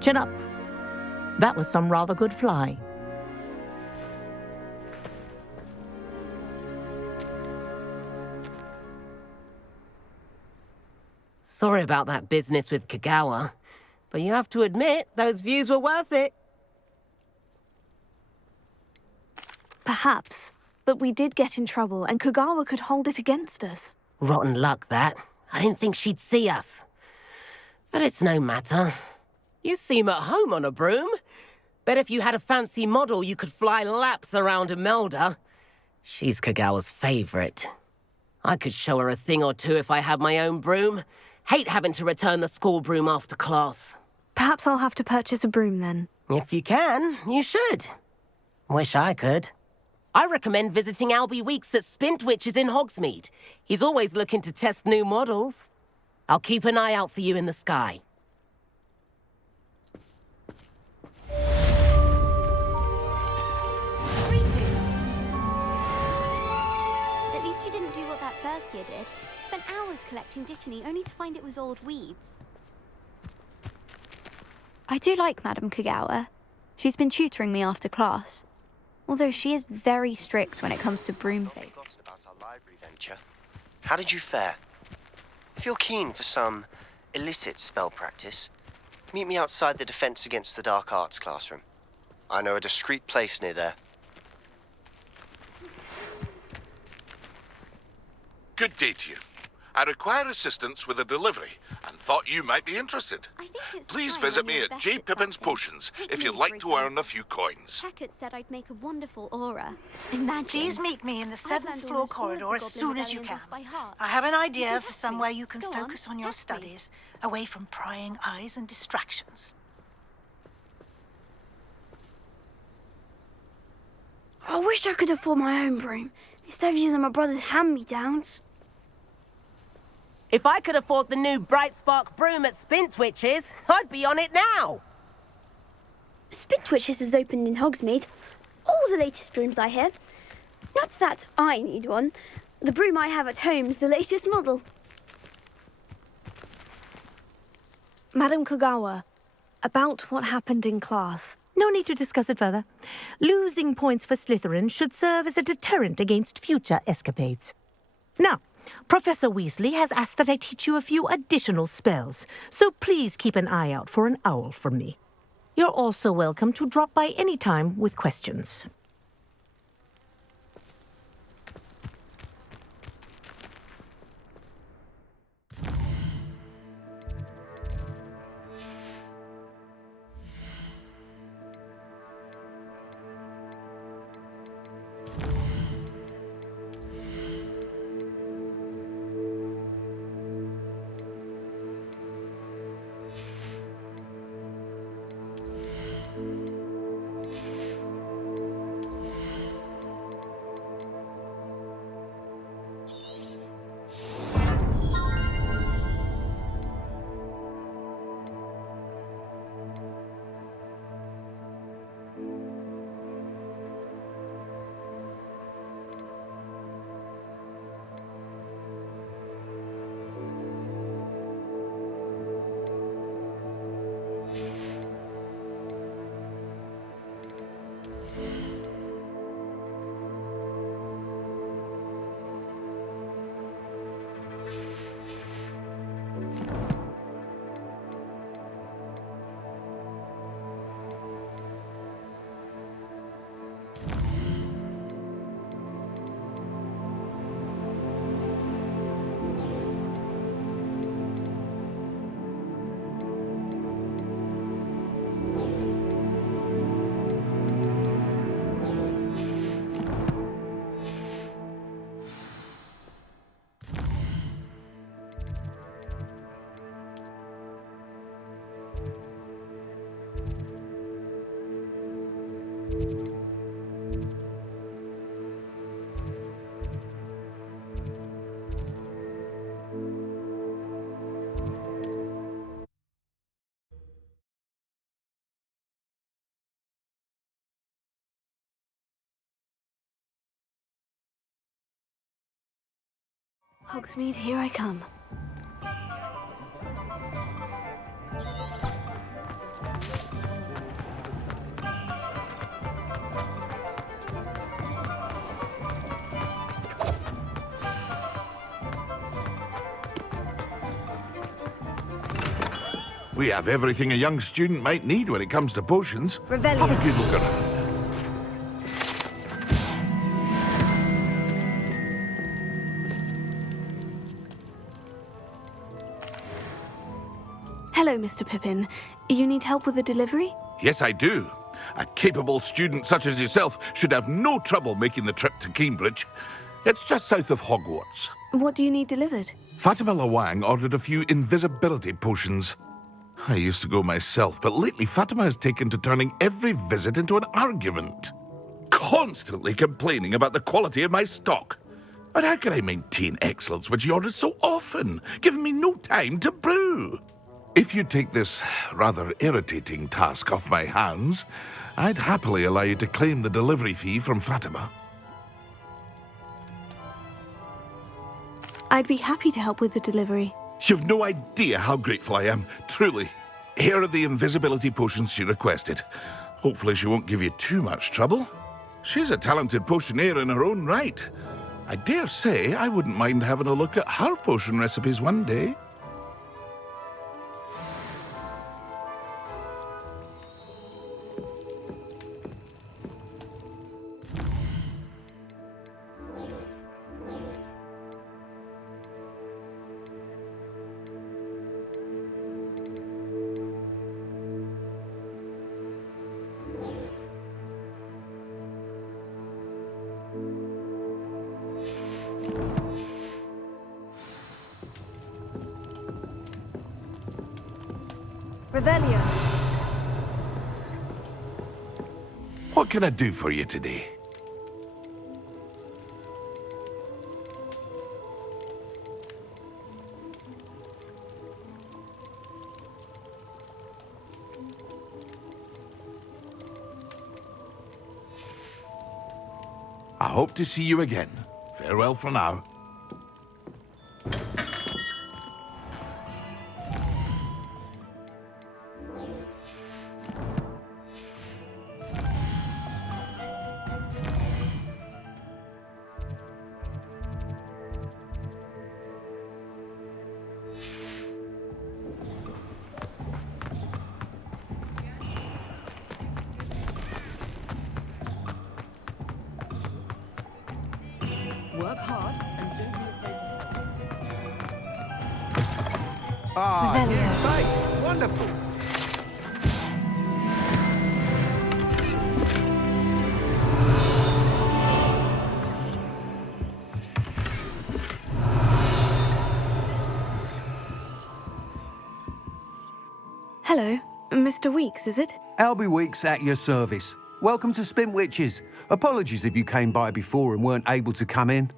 Chin up. That was some rather good flying. Sorry about that business with Kogawa, but you have to admit, those views were worth it. Perhaps, but we did get in trouble, and Kogawa could hold it against us. Rotten luck, that. I didn't think she'd see us. But it's no matter. You seem at home on a broom. Bet if you had a fancy model, you could fly laps around Imelda. She's Kogawa's favorite. I could show her a thing or two if I had my own broom. Hate having to return the school broom after class. Perhaps I'll have to purchase a broom then. If you can, you should. Wish I could. I recommend visiting Albie Weeks at Spintwitches in Hogsmeade. He's always looking to test new models. I'll keep an eye out for you in the sky. At least you didn't do what that first year did. Spent hours collecting Dittany only to find it was old weeds. I do like Madame Kogawa. She's been tutoring me after class. Although she is very strict when it comes to broom safety. I've forgotten about our library venture. How did you fare? If you're keen for some illicit spell practice, meet me outside the Defense Against the Dark Arts classroom. I know a discreet place near there. Good day to you. I require assistance with a delivery and thought you might be interested. Please visit me at J. Pippin's Potions if you'd like to earn a few coins. Hackett said I'd make a wonderful aura. Imagine. Please meet me in the 7th floor corridor as soon as you can. I have an idea for somewhere you can focus on your studies, away from prying eyes and distractions. I wish I could afford my own broom, instead of using my brother's hand-me-downs. If I could afford the new Bright Spark broom at Spintwitches, I'd be on it now. Spintwitches has opened in Hogsmeade. All the latest brooms, I hear. Not that I need one. The broom I have at home's the latest model. Madame Kogawa, about what happened in class. No need to discuss it further. Losing points for Slytherin should serve as a deterrent against future escapades. Now, Professor Weasley has asked that I teach you a few additional spells, so please keep an eye out for an owl from me. You're also welcome to drop by any time with questions. Hogsmeade, here I come. We have everything a young student might need when it comes to potions. Revelio. Have a good look around. Hello, Mr. Pippin. You need help with the delivery? Yes, I do. A capable student such as yourself should have no trouble making the trip to Cambridge. It's just south of Hogwarts. What do you need delivered? Fatima Lawang ordered a few invisibility potions. I used to go myself, but lately Fatima has taken to turning every visit into an argument. Constantly complaining about the quality of my stock. But how can I maintain excellence when she orders so often, giving me no time to brew? If you take this rather irritating task off my hands, I'd happily allow you to claim the delivery fee from Fatima. I'd be happy to help with the delivery. You've no idea how grateful I am, truly. Here are the invisibility potions she requested. Hopefully she won't give you too much trouble. She's a talented potioneer in her own right. I dare say I wouldn't mind having a look at her potion recipes one day. Revelio. What can I do for you today? I hope to see you again. Farewell for now. Work hard and don't be afraid to Ah, Revelio. yeah, thanks. Wonderful. Hello, Mr. Weeks, is it? Albie Weeks at your service. Welcome to Spintwitches. Apologies if you came by before and weren't able to come in.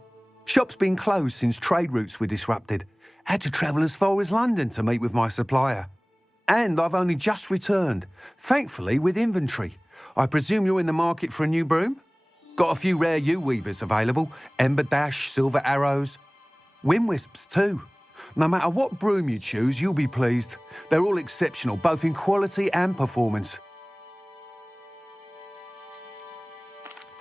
Shop's been closed since trade routes were disrupted. Had to travel as far as London to meet with my supplier. And I've only just returned, thankfully with inventory. I presume you're in the market for a new broom? Got a few rare U-weavers available. Ember Dash, Silver Arrows. Wind Wisps too. No matter what broom you choose, you'll be pleased. They're all exceptional, both in quality and performance.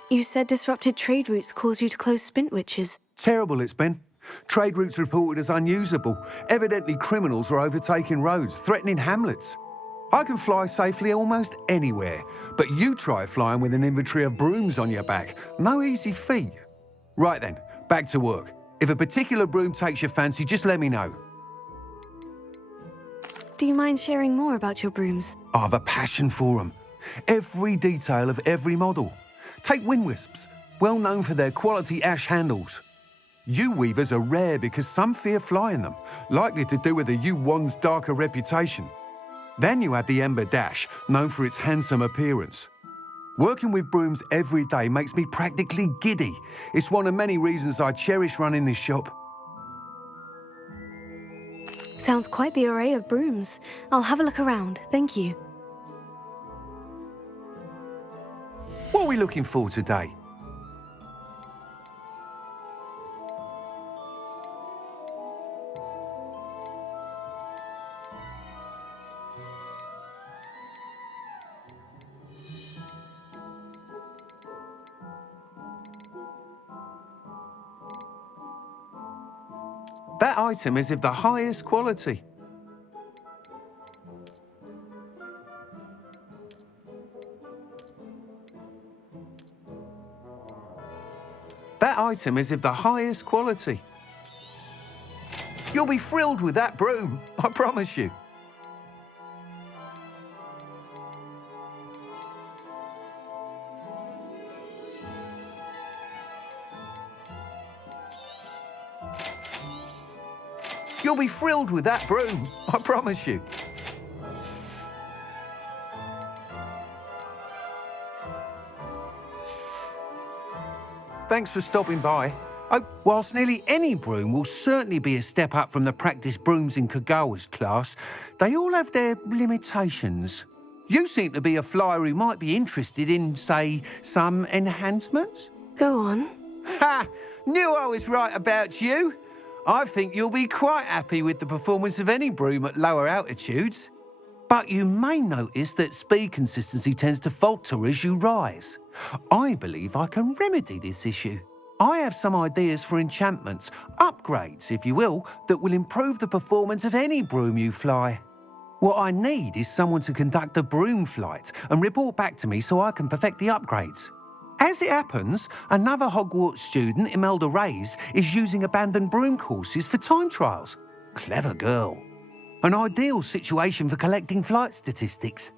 You said disrupted trade routes caused you to close Spintwitches. Terrible it's been. Trade routes reported as unusable. Evidently criminals were overtaking roads, threatening hamlets. I can fly safely almost anywhere, but you try flying with an inventory of brooms on your back. No easy feat. Right then, back to work. If a particular broom takes your fancy, just let me know. Do you mind sharing more about your brooms? I have a passion for them. Every detail of every model. Take Wind Wisps, well known for their quality ash handles. U-weavers are rare because some fear flying them, likely to do with the U-wand's darker reputation. Then you have the Ember Dash, known for its handsome appearance. Working with brooms every day makes me practically giddy. It's one of many reasons I cherish running this shop. Sounds quite the array of brooms. I'll have a look around, thank you. What are we looking for today? That item is of the highest quality. That item is of the highest quality. You'll be thrilled with that broom, I promise you. You'll be thrilled with that broom, I promise you. Thanks for stopping by. Whilst nearly any broom will certainly be a step up from the practice brooms in Kagawa's class, they all have their limitations. You seem to be a flyer who might be interested in, say, some enhancements? Go on. Ha! Knew I was right about you. I think you'll be quite happy with the performance of any broom at lower altitudes. But you may notice that speed consistency tends to falter as you rise. I believe I can remedy this issue. I have some ideas for enchantments, upgrades, if you will, that will improve the performance of any broom you fly. What I need is someone to conduct a broom flight and report back to me so I can perfect the upgrades. As it happens, another Hogwarts student, Imelda Reyes, is using abandoned broom courses for time trials. Clever girl. An ideal situation for collecting flight statistics.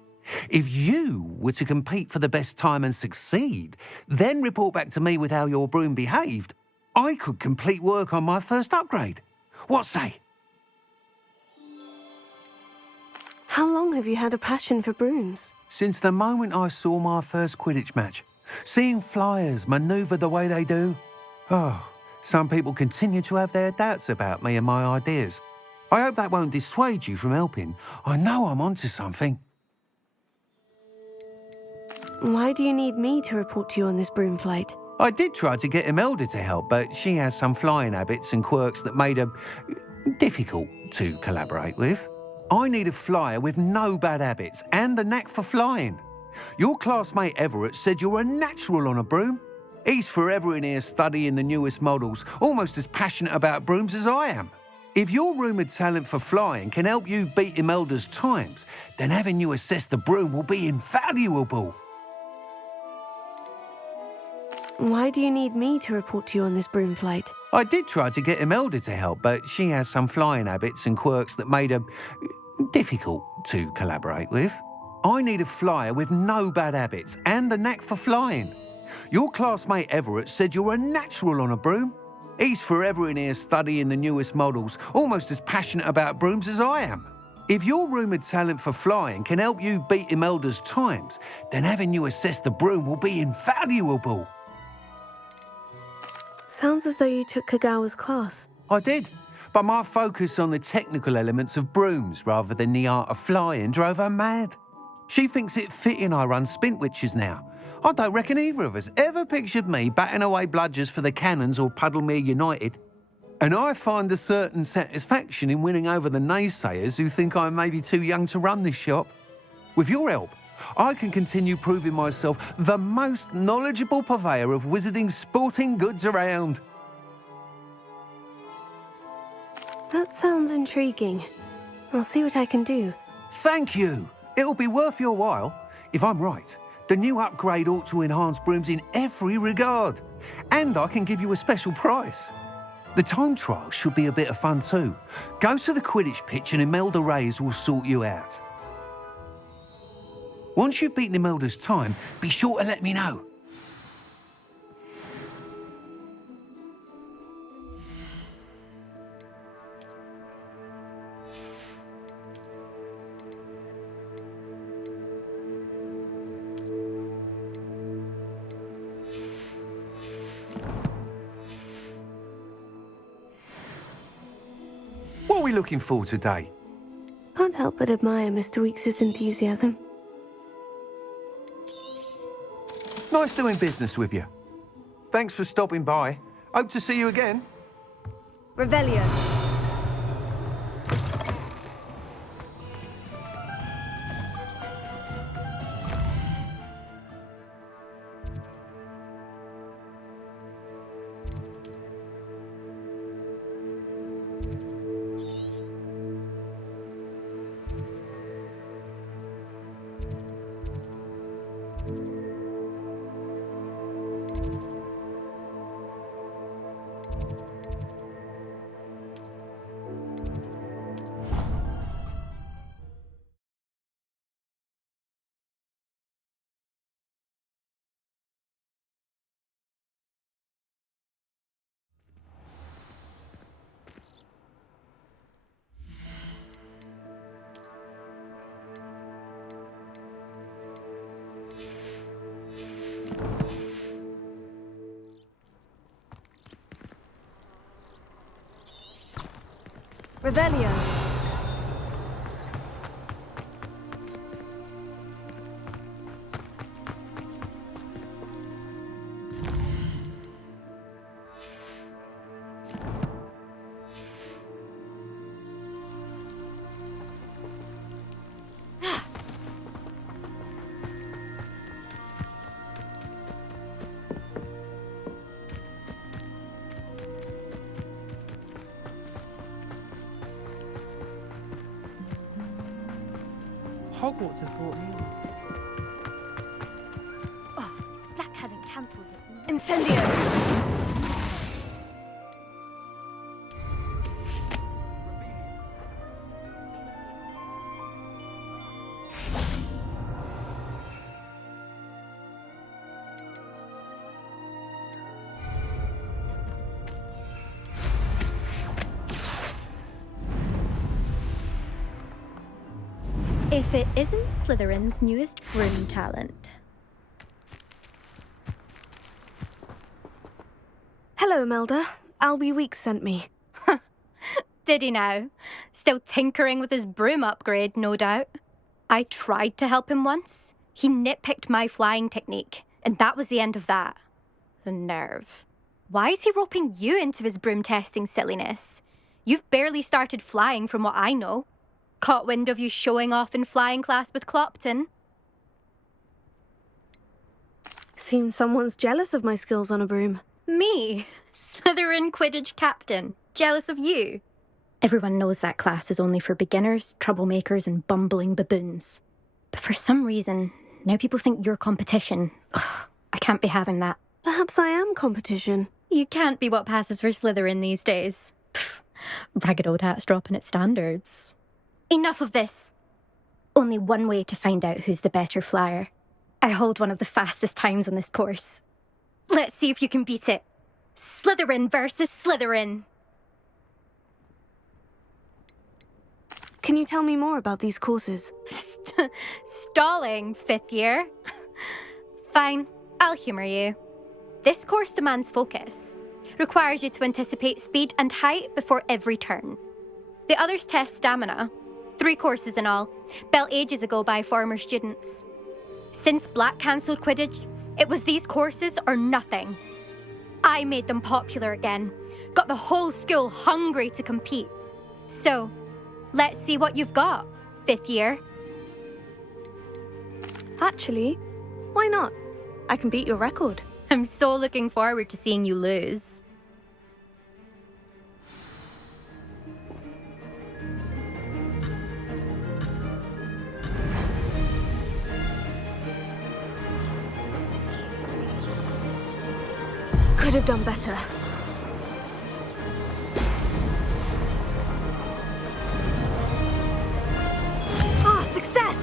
If you were to compete for the best time and succeed, then report back to me with how your broom behaved, I could complete work on my first upgrade. What say? How long have you had a passion for brooms? Since the moment I saw my first Quidditch match. Seeing flyers manoeuvre the way they do. Oh, some people continue to have their doubts about me and my ideas. I hope that won't dissuade you from helping. I know I'm onto something. Why do you need me to report to you on this broom flight? I did try to get Imelda to help, but she has some flying habits and quirks that made her difficult to collaborate with. I need a flyer with no bad habits and the knack for flying. Your classmate Everett said you're a natural on a broom. He's forever in here studying the newest models, almost as passionate about brooms as I am. If your rumoured talent for flying can help you beat Imelda's times, then having you assess the broom will be invaluable. Why do you need me to report to you on this broom flight? I did try to get Imelda to help, but she has some flying habits and quirks that made her difficult to collaborate with. I need a flyer with no bad habits and a knack for flying. Your classmate Everett said you're a natural on a broom. He's forever in here studying the newest models, almost as passionate about brooms as I am. If your rumoured talent for flying can help you beat Imelda's times, then having you assess the broom will be invaluable. Sounds as though you took Kagawa's class. I did, but my focus on the technical elements of brooms rather than the art of flying drove her mad. She thinks it fitting I run Spintwitches now. I don't reckon either of us ever pictured me batting away bludgers for the Cannons or Puddlemere United. And I find a certain satisfaction in winning over the naysayers who think I'm maybe too young to run this shop. With your help, I can continue proving myself the most knowledgeable purveyor of wizarding sporting goods around. That sounds intriguing. I'll see what I can do. Thank you. It'll be worth your while. If I'm right, the new upgrade ought to enhance brooms in every regard. And I can give you a special price. The time trial should be a bit of fun too. Go to the Quidditch pitch and Imelda Reyes will sort you out. Once you've beaten Imelda's time, be sure to let me know. What are we looking for today? Can't help but admire Mr. Weekes' enthusiasm. Nice doing business with you. Thanks for stopping by. Hope to see you again. Revelio. Revelio. Hogwarts has brought me. Oh, Black hadn't cancelled it. Incendio. If it isn't Slytherin's newest broom talent. Hello, Imelda. Albie Weeks sent me. Did he now? Still tinkering with his broom upgrade, no doubt. I tried to help him once. He nitpicked my flying technique, and that was the end of that. The nerve. Why is he roping you into his broom testing silliness? You've barely started flying from what I know. Caught wind of you showing off in flying class with Clopton. Seems someone's jealous of my skills on a broom. Me? Slytherin Quidditch captain. Jealous of you? Everyone knows that class is only for beginners, troublemakers and bumbling baboons. But for some reason, now people think you're competition. Ugh, I can't be having that. Perhaps I am competition. You can't be what passes for Slytherin these days. Pfft, ragged old hat's dropping its standards. Enough of this. Only one way to find out who's the better flyer. I hold one of the fastest times on this course. Let's see if you can beat it. Slytherin versus Slytherin. Can you tell me more about these courses? Stalling, 5th year. Fine, I'll humour you. This course demands focus. Requires you to anticipate speed and height before every turn. The others test stamina. 3 courses in all, built ages ago by former students. Since Black cancelled Quidditch, it was these courses or nothing. I made them popular again, got the whole school hungry to compete. So, let's see what you've got, 5th year. Actually, why not? I can beat your record. I'm so looking forward to seeing you lose. Could have done better. Ah, success!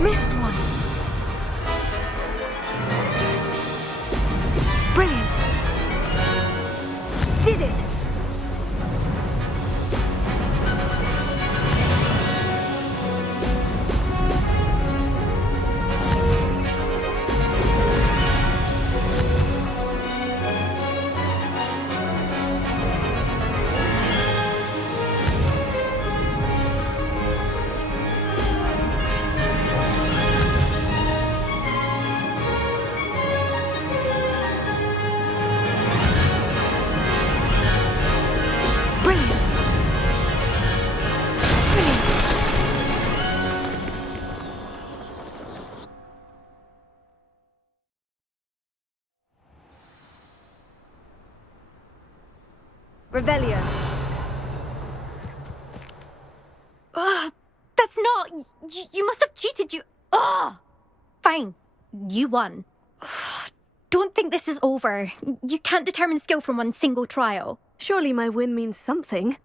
Missed one. Brilliant. Did it. Revelio. That's not... You must have cheated, you... Fine. You won. Don't think this is over. You can't determine skill from one single trial. Surely my win means something.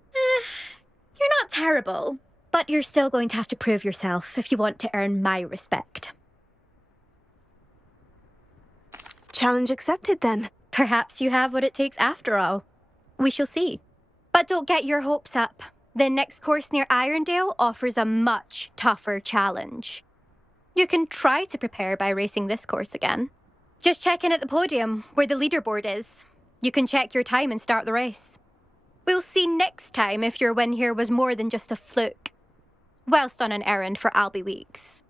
You're not terrible, but you're still going to have to prove yourself if you want to earn my respect. Challenge accepted, then. Perhaps you have what it takes after all. We shall see. But don't get your hopes up. The next course near Irondale offers a much tougher challenge. You can try to prepare by racing this course again. Just check in at the podium, where the leaderboard is. You can check your time and start the race. We'll see next time if your win here was more than just a fluke, whilst on an errand for Albie Weeks.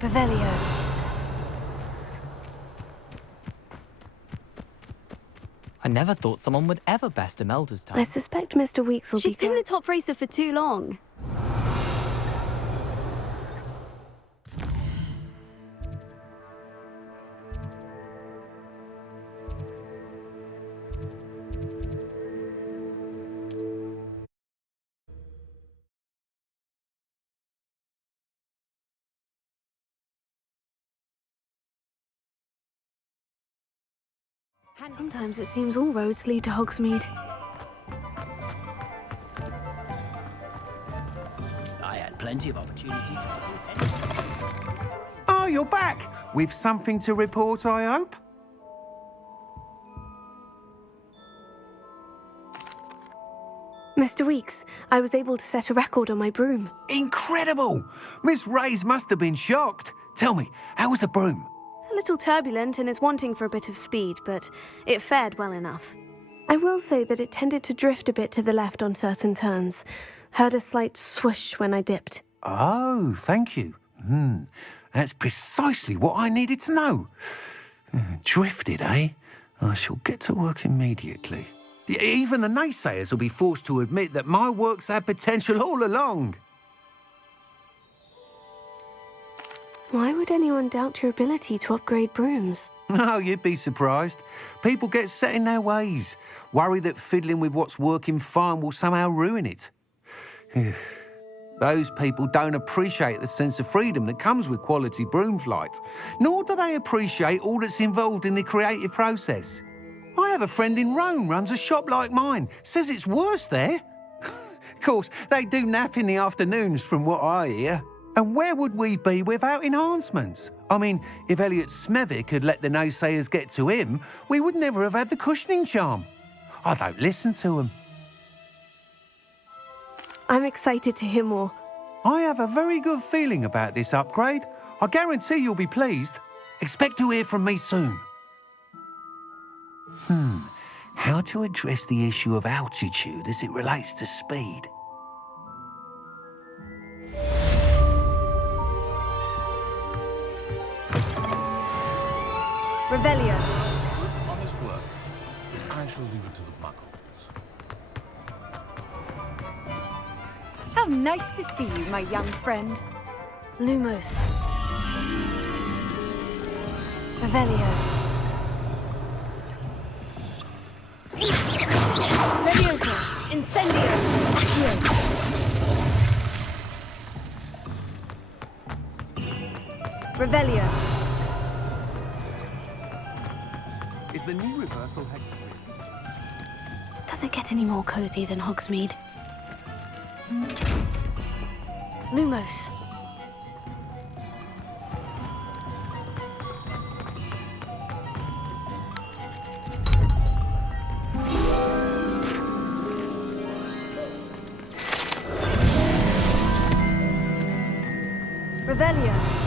Revelio. I never thought someone would ever best Imelda's time. I suspect Mr. Weeks will She's been the top racer for too long. Sometimes it seems all roads lead to Hogsmeade. plenty of opportunity to see. Oh, you're back! With something to report, I hope? Mr. Weeks, I was able to set a record on my broom. Incredible! Miss Reyes must have been shocked. Tell me, how was the broom? A little turbulent and is wanting for a bit of speed, but it fared well enough. I will say that it tended to drift a bit to the left on certain turns. Heard a slight swoosh when I dipped. Oh, thank you. That's precisely what I needed to know. Drifted, eh? I shall get to work immediately. Even the naysayers will be forced to admit that my work's had potential all along. Why would anyone doubt your ability to upgrade brooms? No, you'd be surprised. People get set in their ways, worry that fiddling with what's working fine will somehow ruin it. Those people don't appreciate the sense of freedom that comes with quality broom flight, nor do they appreciate all that's involved in the creative process. I have a friend in Rome runs a shop like mine, says it's worse there. Of course, they do nap in the afternoons from what I hear. And where would we be without enhancements? I mean, if Elliot Smethwick had let the naysayers get to him, we would never have had the cushioning charm. I don't listen to them. I'm excited to hear more. I have a very good feeling about this upgrade. I guarantee you'll be pleased. Expect to hear from me soon. How to address the issue of altitude as it relates to speed? Revelio. Honest work. I shall leave it to the buckles. How nice to see you, my young friend. Lumos. Revelio. Leviosa. Incendio. Accio. Revelio. Is the new reversal head? Does it get any more cozy than Hogsmeade? Lumos. Revelio.